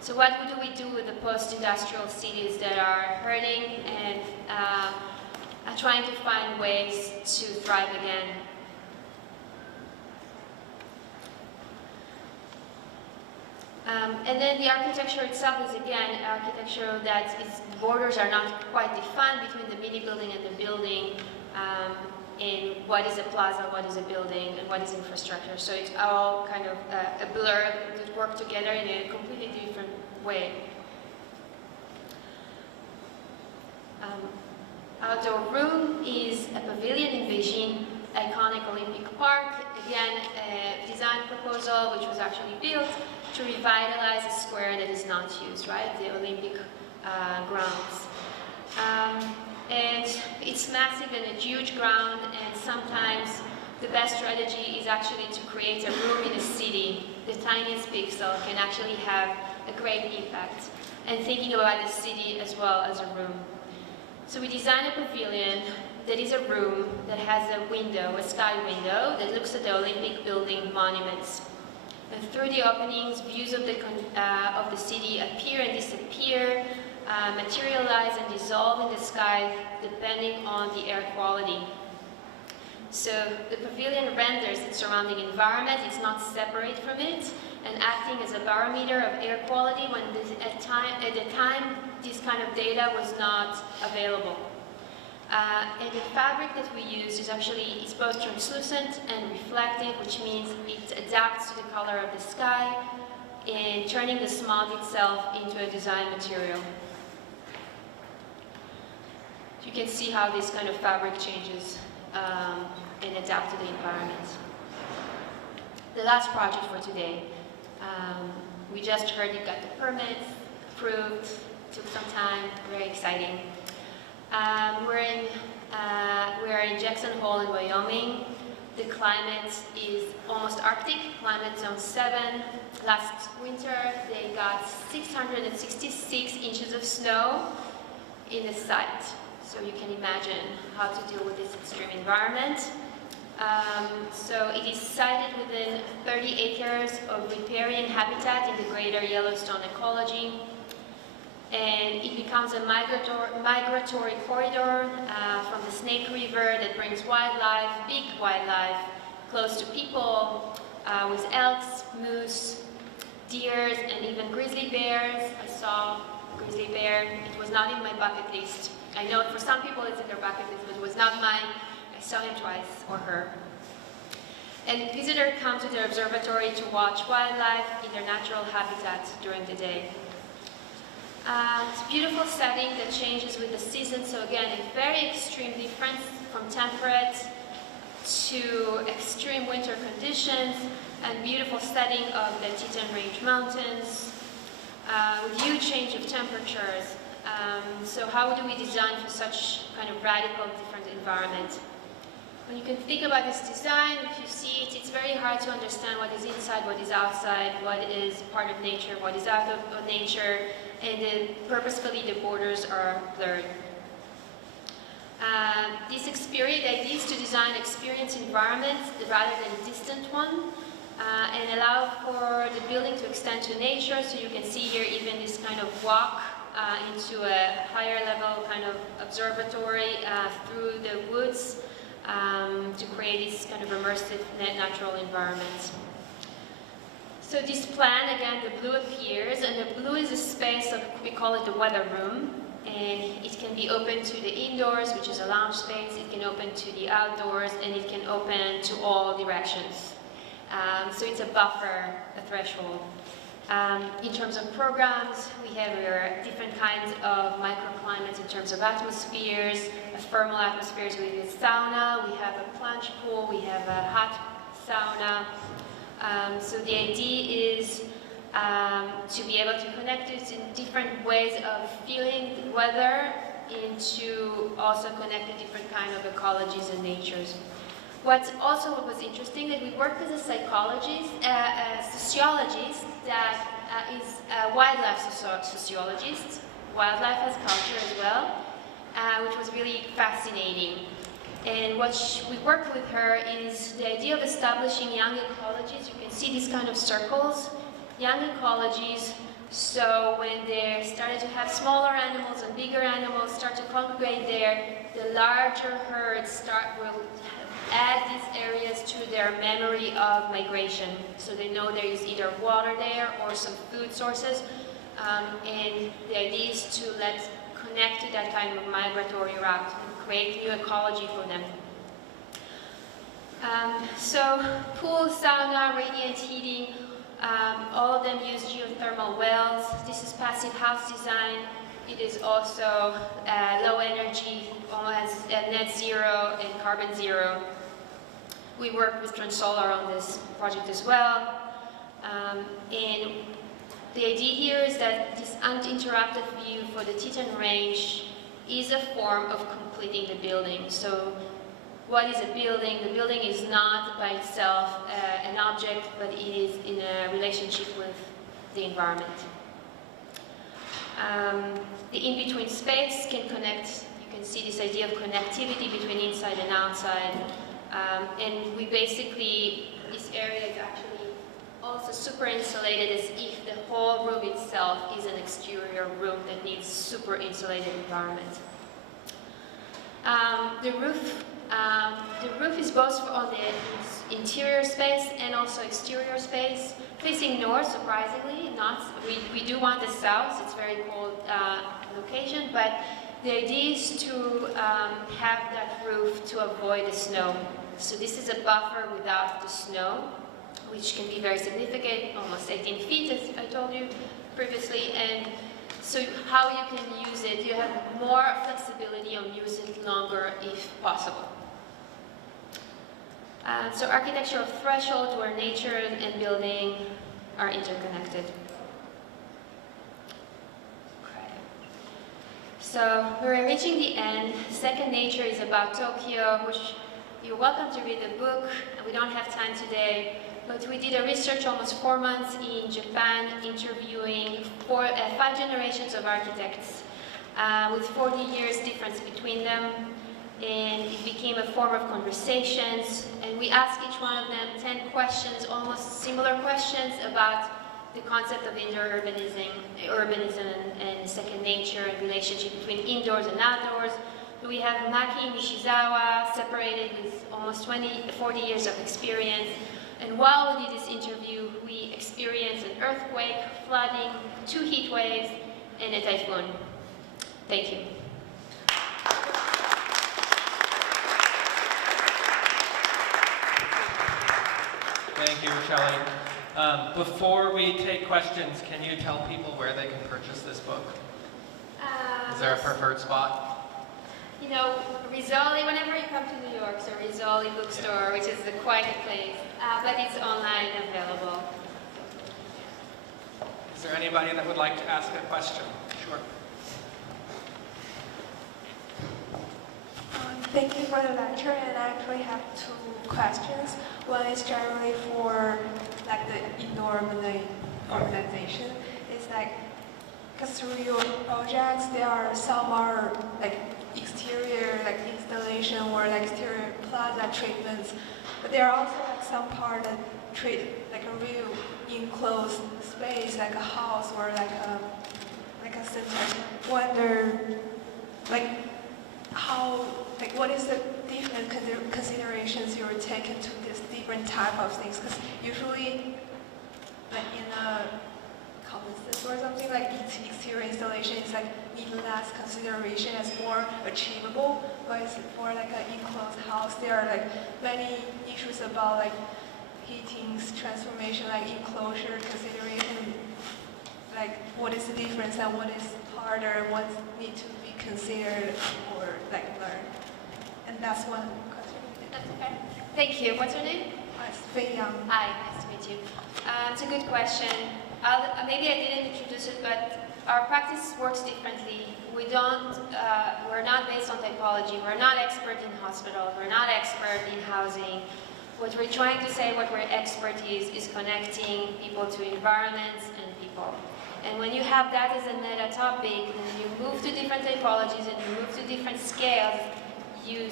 So what do we do with the post-industrial cities that are hurting and trying to find ways to thrive again? And then the architecture itself is, again, architecture that its borders are not quite defined between the mini building and the building, in what is a plaza, what is a building, and what is infrastructure. So it's all kind of a blur that work together in a completely different way. Outdoor room is a pavilion in Beijing, iconic Olympic Park. Again, a design proposal which was actually built to revitalize a square that is not used, right? The Olympic grounds. And it's massive and a huge ground, and sometimes the best strategy is actually to create a room in a city. The tiniest pixel can actually have a great impact, and thinking about the city as well as a room. So we designed a pavilion that is a room that has a window, a sky window, that looks at the Olympic building monuments. And through the openings, views of the city appear and disappear, materialize and dissolve in the sky depending on the air quality. So the pavilion renders its surrounding environment, it's not separate from it, and acting as a barometer of air quality when at the time this kind of data was not available. And the fabric that we use is actually, it's both translucent and reflective, which means it adapts to the color of the sky in turning the smog itself into a design material. You can see how this kind of fabric changes and adapt to the environment. The last project for today. We just heard it got the permits, approved, took some time, very exciting. We're in Jackson Hole in Wyoming. The climate is almost Arctic, climate zone 7. Last winter, they got 666 inches of snow in the site. So you can imagine how to deal with this extreme environment. So it is sited within 30 acres of riparian habitat in the greater Yellowstone ecology. And it becomes a migratory corridor from the Snake River that brings wildlife, big wildlife, close to people, with elks, moose, deers, and even grizzly bears. I saw a grizzly bear. It was not in my bucket list. I know for some people it's in their bucket list, but it was not mine. I saw him twice, or her. And visitors come to the observatory to watch wildlife in their natural habitat during the day. It's a beautiful setting that changes with the season. So again, a very extreme difference from temperate to extreme winter conditions, and beautiful setting of the Teton Range Mountains with huge change of temperatures. So how do we design for such kind of radical different environment? When you can think about this design, if you see it, it's very hard to understand what is inside, what is outside, what is part of nature, what is out of nature, and purposefully the borders are blurred. The idea is to design experience environments rather than distant one, and allow for the building to extend to nature. So you can see here even this kind of walk into a higher level kind of observatory through the woods to create this kind of immersive natural environment. So this plan, again, the blue appears, and the blue is a space of, we call it the weather room, and it can be open to the indoors, which is a lounge space, it can open to the outdoors, and it can open to all directions. So it's a buffer, a threshold. In terms of programs, we have different kinds of microclimates in terms of atmospheres, thermal atmospheres with a sauna, we have a plunge pool, we have a hot sauna. So the idea is to be able to connect it in different ways of feeling the weather and to also connect the different kind of ecologies and natures. What was interesting that we worked with a psychologist, a sociologist that is a wildlife sociologist. Wildlife has culture as well, which was really fascinating. And what we worked with her is the idea of establishing young ecologies. You can see these kind of circles, young ecologies. So when they started to have smaller animals and bigger animals start to congregate there, the larger herds will add these areas to their memory of migration. So they know there is either water there or some food sources. And the idea is to connect to that kind of migratory route and create new ecology for them. So pool, sauna, radiant heating, all of them use geothermal wells. This is passive house design. It is also low energy, almost has net zero and carbon zero. We work with Transolar on this project as well. And the idea here is that this uninterrupted view for the Teton Range is a form of completing the building. So what is a building? The building is not by itself an object, but it is in a relationship with the environment. The in-between space can connect. You can see this idea of connectivity between inside and outside. And we basically, this area is actually also super insulated, as if the whole room itself is an exterior room that needs super insulated environment. The roof is both on the interior space and also exterior space. Facing north, surprisingly, we do want the south, it's a very cold location, but the idea is to have that roof to avoid the snow. So this is a buffer without the snow, which can be very significant, almost 18 feet, as I told you previously. And so how you can use it, you have more flexibility on using it longer if possible. So architectural threshold where nature and building are interconnected. Okay. So we're reaching the end. Second Nature is about Tokyo, which you're welcome to read the book. We don't have time today, but we did a research almost 4 months in Japan, interviewing 5 generations of architects with 40 years difference between them. And it became a form of conversations, and we asked each one of them 10 questions, almost similar questions about the concept of indoor urbanism and second nature and relationship between indoors and outdoors. We have Maki Nishizawa, separated with almost 40 years of experience, and while we did this interview, we experienced an earthquake, flooding, 2 heat waves, and a typhoon. Thank you. Thank you, Rachely. Before we take questions, can you tell people where they can purchase this book? Is there a preferred spot? You know, Rizzoli, whenever you come to New York, so Rizzoli bookstore, which is quite a place, but it's online available. Is there anybody that would like to ask a question? Sure. Thank you for the lecture, and I actually have 2 questions. One is generally for like the indoor urbanization. It's like, because through your projects, some are like exterior exterior like installation or like exterior plaza treatments, but there are also like some part that treat like a real enclosed space, like a house or like a center. Wonder like how like what is the different considerations you're taking to this different type of things? Because usually like in a conferences or something like exterior installation is like need less consideration as more achievable, but it's for like an enclosed house there are like many issues about like heating transformation, like enclosure consideration, like what is the difference and what is harder, what needs to be considered or like learned. And that's one question. That's okay. Thank you. What's your name? It's Fei Yang. Hi, nice to meet you. It's a good question. Maybe I didn't introduce it, but our practice works differently. We're not based on typology. We're not expert in hospitals. We're not expert in housing. What we're trying to say, what we're expert is connecting people to environments and people. And when you have that as a meta topic, and you move to different typologies and you move to different scales, you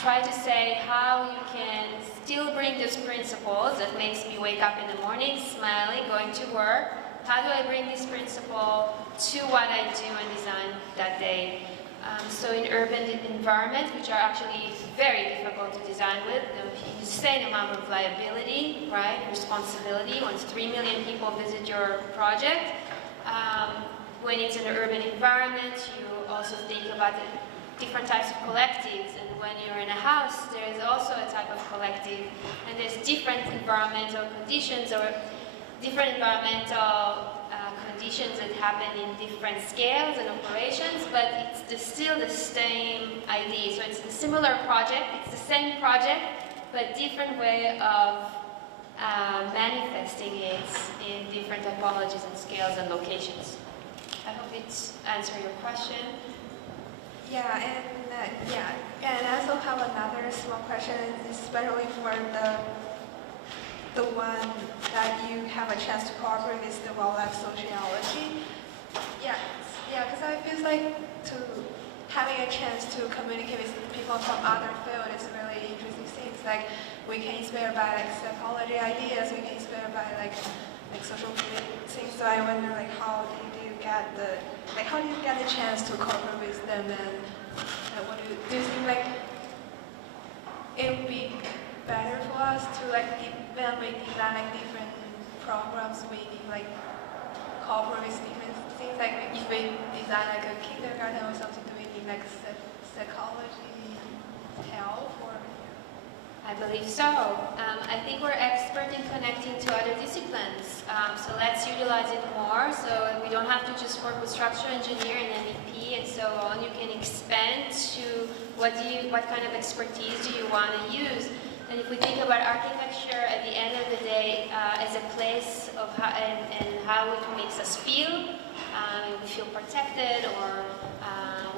try to say how you can still bring those principles that makes me wake up in the morning smiling, going to work. How do I bring this principle to what I do and design that day? So in urban environments, which are actually very difficult to design with, the insane amount of liability, right, responsibility. Once 3 million people visit your project, when it's an urban environment, you also think about the different types of collectives, and when you're in a house, there is also a type of collective, and there's different environmental conditions or different environmental conditions that happen in different scales and operations, but it's still the same idea. So it's a similar project, it's the same project, but different way of manifesting it in different typologies and scales and locations. I hope it answers your question. Yeah, and I also have another small question, especially for the one that you have a chance to cooperate with, the wildlife sociology. Because I feel like having a chance to communicate with people from other fields is really interesting things. Like we can inspire by like psychology ideas, we can inspire by like social things. So I wonder like how do you get the chance to cooperate with them, and what do you think like it would be better for us to like when we design like different programs, we need like cooperate with different things. Like if we design like a kindergarten or something, do we need like psychology help or? I believe so. I think we're expert in connecting to other disciplines. So let's utilize it more. So we don't have to just work with structural engineer and MEP and so on. You can expand to what kind of expertise do you want to use. And if we think about architecture at the end of the day as a place of how it makes us feel, we feel protected or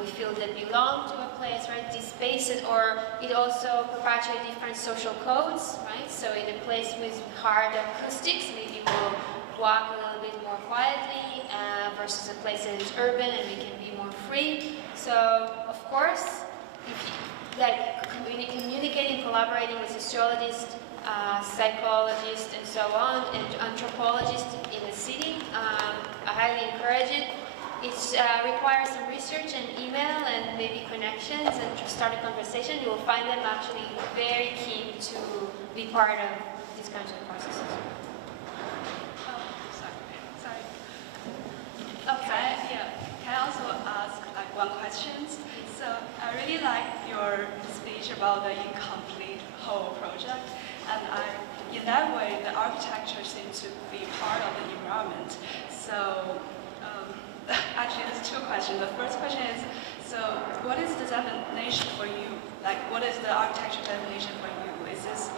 we feel that belong to a place, right? These spaces, or it also perpetuates different social codes, right? So in a place with hard acoustics, maybe we'll walk a little bit more quietly versus a place that is urban and we can be more free. So of course, communicating, collaborating with sociologists, psychologists, and so on, and anthropologists in the city, I highly encourage it. It requires some research and email and maybe connections and to start a conversation. You will find them actually very keen to be part of these kinds of processes. Sorry. Can I also ask like one question? So I really like your speech about the incomplete whole project, and in that way, the architecture seems to be part of the environment. So actually, there's two questions. The first question is, so what is the definition for you? Like, what is the architecture definition for you? Is this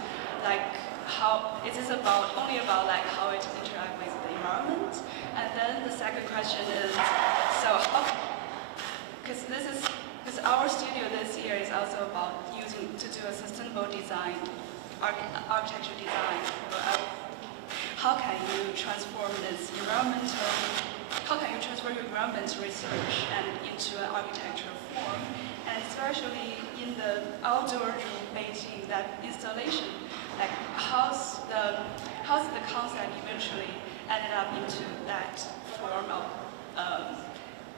like only about like how it interacts with the environment? And then the second question is, so because our studio this year is also about to do a sustainable design, architecture design. How can you transform this environmental? How can you transfer environment research and into an architectural form, and especially in the outdoor room Beijing, that installation, like how's the concept eventually ended up into that form of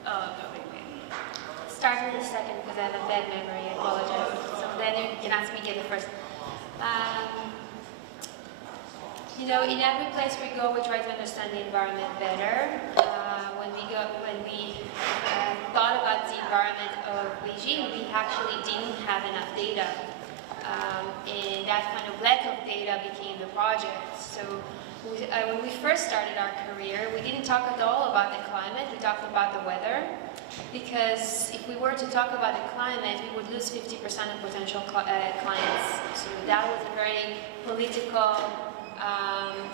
pavilion? Start with the second because I have a bad memory, I apologize. So then you can ask me again the first. You know, in every place we go, we try to understand the environment better. When we thought about the environment of Beijing, we actually didn't have enough data. And that kind of lack of data became the project. So when we first started our career, we didn't talk at all about the climate, we talked about the weather. Because if we were to talk about the climate, we would lose 50% of potential clients. So that was a very political,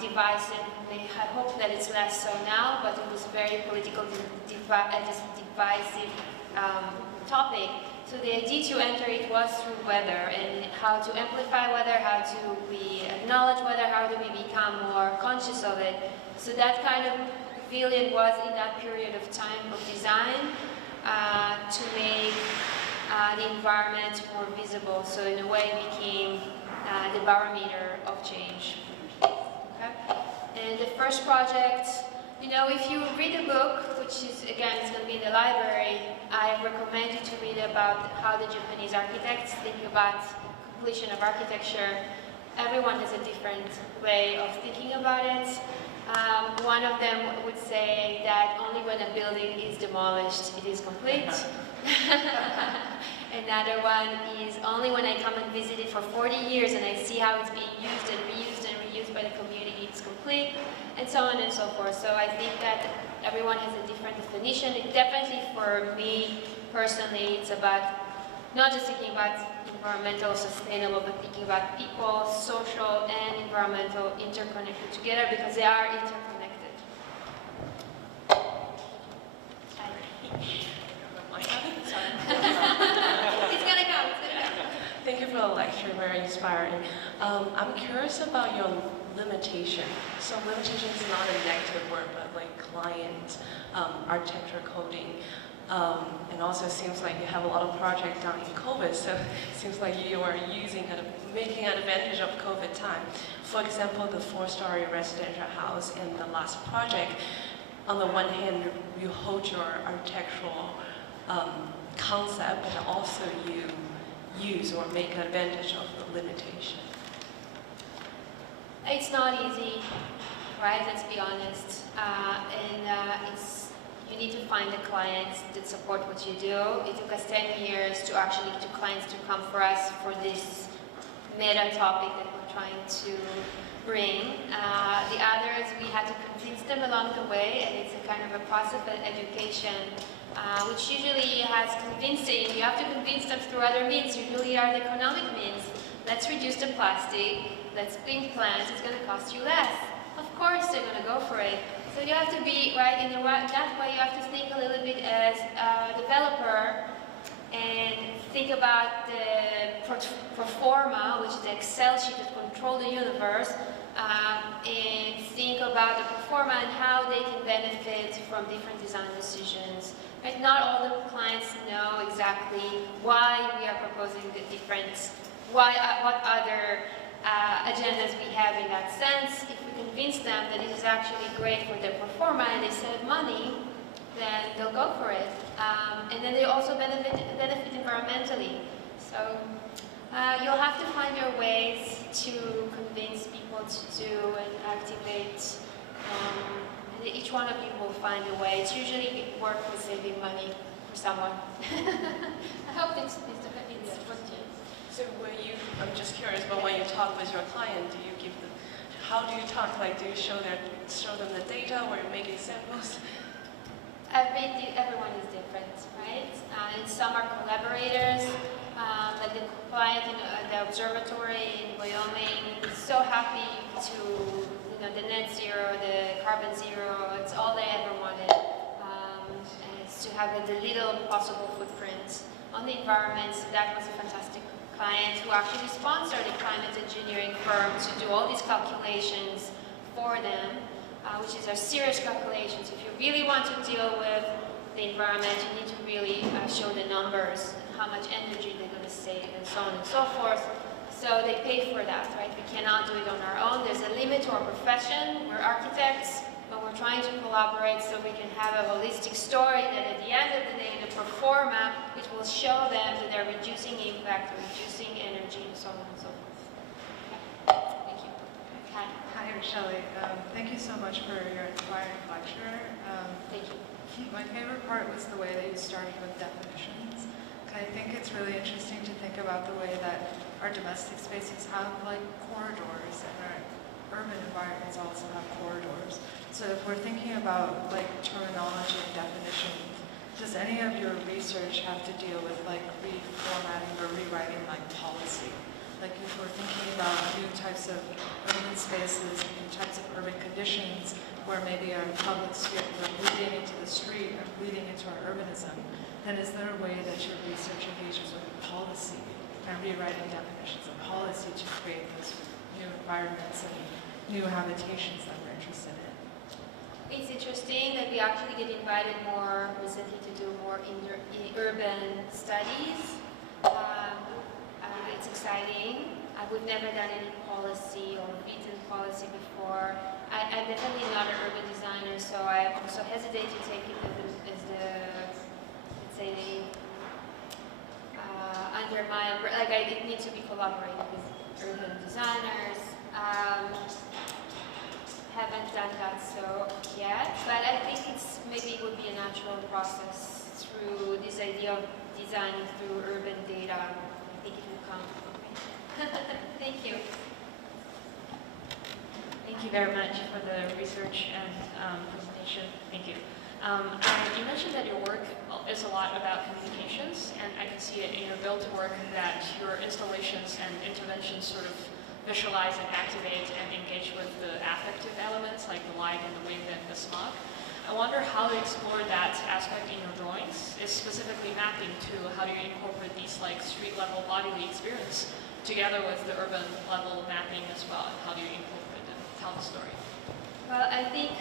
divisive, I hope that it's less so now, but it was very political, divisive topic. So the idea to enter it was through weather and how to amplify weather, how to acknowledge weather, how do we become more conscious of it. So that kind of pavilion was in that period of time of design to make the environment more visible. So in a way it became the barometer of change. Okay? And the first project, you know, if you read a book, which is, again, it's going to be in the library, I recommend you to read about how the Japanese architects think about completion of architecture. Everyone has a different way of thinking about it. One of them would say that only when a building is demolished, it is complete. Another one is only when I come and visit it for 40 years and I see how it's being used and reused by the community, it's complete, and so on and so forth. So I think that everyone has a different definition. It definitely, for me personally, it's about not just thinking about environmental, sustainable, but thinking about people, social and environmental interconnected together because they are interconnected. It's gonna go. Thank you for the lecture, very inspiring. I'm curious about your limitation. So limitation is not a negative word, but like client, architecture coding. And also it seems like you have a lot of projects done in COVID, so it seems like you are making advantage of COVID time. For example, the 4-story residential house in the last project, on the one hand, you hold your architectural concept, but also you use or make advantage of the limitation. It's not easy, right? Let's be honest. You need to find the clients that support what you do. It took us 10 years to actually get clients to come for us for this meta topic that we're trying to bring. The others, we had to convince them along the way, and it's a kind of a process of education, which usually has convincing. You have to convince them through other means, usually are the economic means. Let's reduce the plastic, let's bring plants, it's going to cost you less. Of course they're going to go for it. So you have to be right in that way. You have to think a little bit as a developer and think about the pro forma, which is the Excel sheet that controls the universe, and think about the pro forma and how they can benefit from different design decisions. Right? Not all the clients know exactly why we are proposing the different, what other agendas we have in that sense. If we convince them that it is actually great for their pro forma and they save money, then they'll go for it. And then they also benefit environmentally. So you'll have to find your ways to convince people to do and activate. And each one of you will find a way. It's usually work with saving money for someone. I hope it's what you. So I'm just curious, but when you talk with your client, do you give them, how do you talk? Like, do you show them the data or you make examples? Everyone is different, right? And some are collaborators. Like the client in the observatory in Wyoming is so happy to, the net zero, the carbon zero. It's all they ever wanted. And it's to have the little possible footprint on the environment. So that was a fantastic client who actually sponsored a climate engineering firm to do all these calculations for them. which is a serious calculation. So if you really want to deal with the environment, you need to really show the numbers, how much energy they're going to save, and so on and so forth. So they pay for that, right? We cannot do it on our own. There's a limit to our profession. We're architects, but we're trying to collaborate so we can have a holistic story that at the end of the day, the pro forma, it will show them that they're reducing impact, reducing energy, and so on and so forth. Thank you. Hi. Hi, Rachely. Thank you so much for your inspiring lecture. Thank you. My favorite part was the way that you started with definitions. I think it's really interesting to think about the way that our domestic spaces have like corridors, and our urban environments also have corridors. So if we're thinking about like terminology and definitions, does any of your research have to deal with like reformatting or rewriting like policy? Like if we're thinking about new types of urban spaces, new types of urban conditions, where maybe our public sphere, we're bleeding into the street or bleeding into our urbanism, then is there a way that your research engages with policy and rewriting definitions of policy to create those new environments and new habitations that we're interested in? It's interesting that we actually get invited more recently to do more urban studies. It's exciting. We've never done any policy or written policy before. I'm definitely not an urban designer, so I also hesitate to take it as the, let's say, under my umbrella. Like it needs to be collaborated with urban designers. Haven't done that so yet, but I think maybe it would be a natural process through this idea of designing through urban data. I think it will come. Thank you. Thank you very much for the research and presentation. Thank you. You mentioned that your work is a lot about communications, and I can see it in your build work that your installations and interventions sort of visualize and activate and engage with the affective elements like the light and the wind and the smog. I wonder how to explore that aspect in your drawings. Is specifically mapping to how do you incorporate these like street level bodily experience together with the urban level mapping as well, and how do you incorporate and tell the story? Well, I think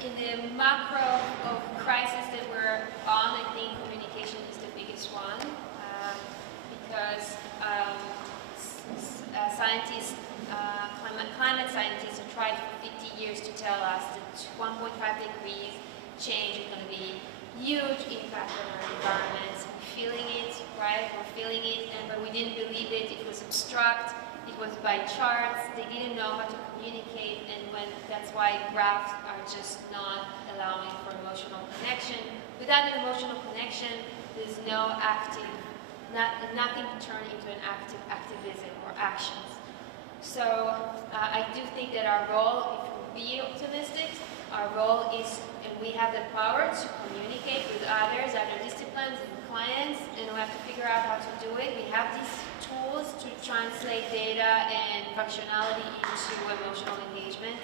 in the macro of crisis that we're on, I think communication is the biggest one because scientists, climate scientists have tried for 50 years to tell us that 1.5 degrees change is going to be huge impact on our environments. We're feeling it, right? We're feeling it, but we didn't believe it. It was abstract. It was by charts. They didn't know how to communicate, and that's why graphs are just not allowing for emotional connection. Without an emotional connection, there's no active, nothing to turn into an activism or actions. So I do think that our role, if we be optimistic, our role is, and we have the power to communicate with others, other disciplines and clients, and we have to figure out how to do it. We have these tools to translate data and functionality into emotional engagement.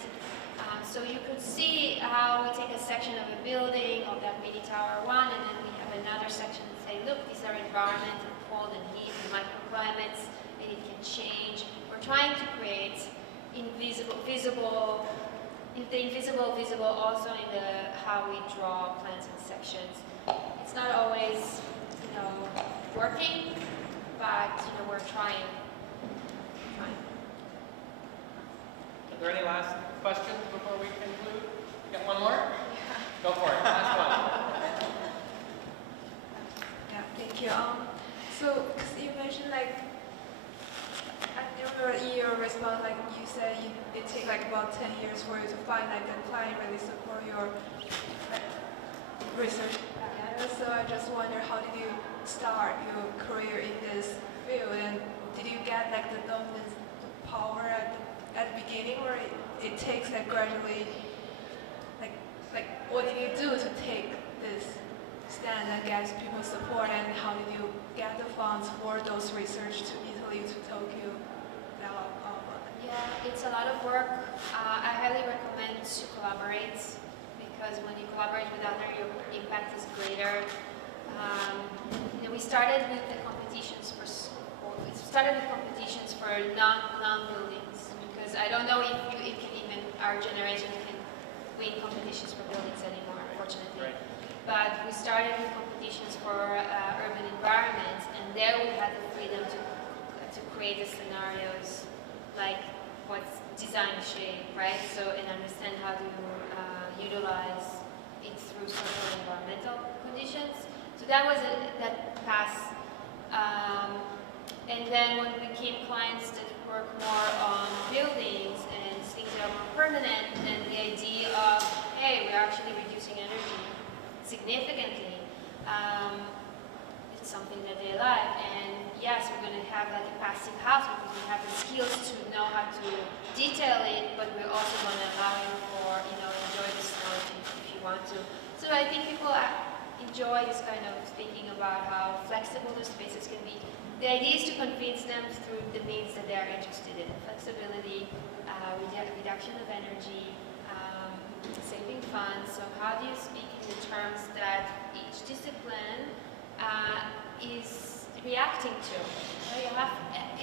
So you could see how we take a section of a building, of that mini tower 1, and then we have another section and say, look, these are environment and cold and heat and microclimates, and it can change. We're trying to create invisible, visible, the invisible visible also in how we draw plans and sections. It's not always, working, but we're trying. Are there any last questions before we conclude? Got one more? Yeah. Go for it. Last one. Yeah, thank you. So, because you mentioned I remember in your response, you said it takes about 10 years for you to find the client really support your research. So I just wonder, how did you start your career in this field, and did you get the dominance power at the beginning, or it takes gradually, what did you do to take this stand and get people support, and how did you get the funds for those research to Italy, to Tokyo? Yeah, it's a lot of work. I highly recommend to collaborate, because when you collaborate with others, your impact is greater. We started with the competitions for non-buildings, because I don't know if even our generation can win competitions for buildings anymore, unfortunately. Right. But we started with competitions for urban environments, and there we had the freedom to create the scenarios like what's design shape, right? So, and understand how to utilize it through social and environmental conditions. So that was that pass. And then when we became clients that work more on buildings and things that are more permanent, and the idea of, hey, we're actually reducing energy significantly, it's something that they like. And yes, we're going to have like a passive house because we have the skills to know how to detail it, but we're also going to allow you for, enjoy the snow if you want to. So I think people enjoy this kind of thinking about how flexible the spaces can be. The idea is to convince them through the means that they are interested in. Flexibility, reduction of energy, saving funds. So how do you speak in the terms that each discipline is reacting to? So you have,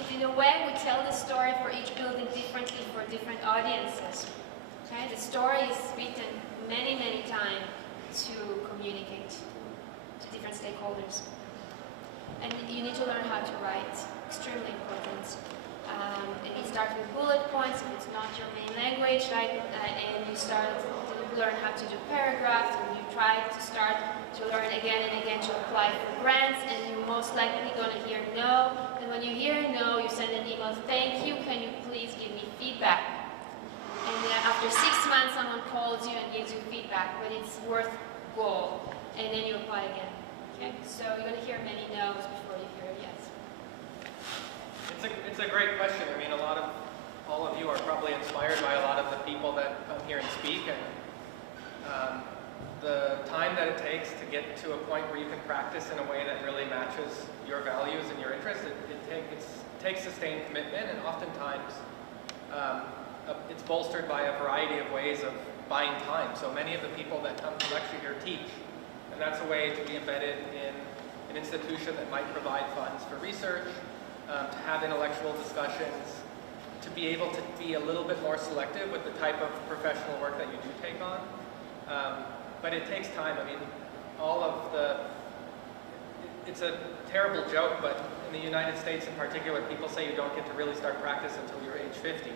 in a way, we tell the story for each building differently for different audiences. Okay? The story is written many, many times to communicate to different stakeholders. And you need to learn how to write, extremely important. And you start with bullet points if it's not your main language, right? And you start to learn how to do paragraphs, and you try to start to learn again and again to apply for grants, and you're most likely going to hear no. And when you hear no, you send an email, thank you, can you please give me feedback? And then after 6 months, someone calls you and gives you feedback, but it's worth goal, and then you apply again. Okay, so you're going to hear many no's before you hear a yes. It's a great question. I mean, all of you are probably inspired by a lot of the people that come here and speak, and the time that it takes to get to a point where you can practice in a way that really matches your values and your interests, it takes sustained commitment, and oftentimes it's bolstered by a variety of ways of buying time. So many of the people that come to lecture here teach. And that's a way to be embedded in an institution that might provide funds for research, to have intellectual discussions, to be able to be a little bit more selective with the type of professional work that you do take on. But it takes time. I mean, it's a terrible joke, but in the United States in particular, people say you don't get to really start practice until you're age 50.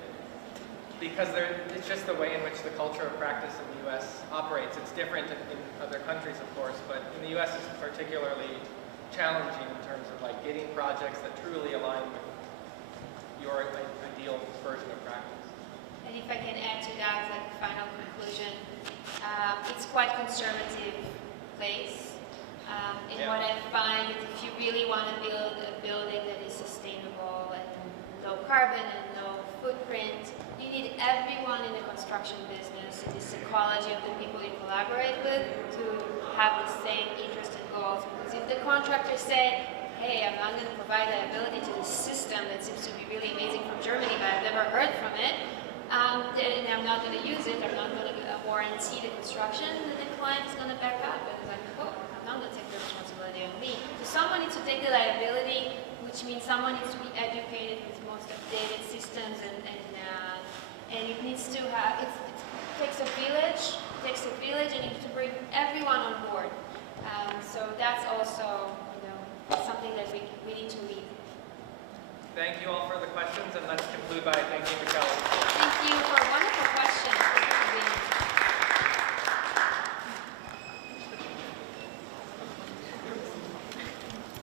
Because it's just the way in which the culture of practice in the U.S. operates. It's different in other countries, of course, but in the U.S. it's particularly challenging in terms of like getting projects that truly align with your ideal version of practice. And if I can add to that, like final conclusion, it's quite conservative place. And what I find is if you really want to build a building that is sustainable and low carbon and low footprint, you need everyone in the construction business, this ecology of the people you collaborate with, to have the same interest and goals. Because if the contractors say, hey, I'm not going to provide liability to this system that seems to be really amazing from Germany, but I've never heard from it, and I'm not going to use it, I'm not going to warranty the construction, then the client is going to back up and is like, oh, I'm not going to take the responsibility on me. So someone needs to take the liability, which means someone needs to be educated with most updated systems, and it needs to have, it takes a village, and you need to bring everyone on board. So that's also, something that we need to lead. Thank you all for the questions, and let's conclude by thanking Rachely. Thank you for a wonderful question.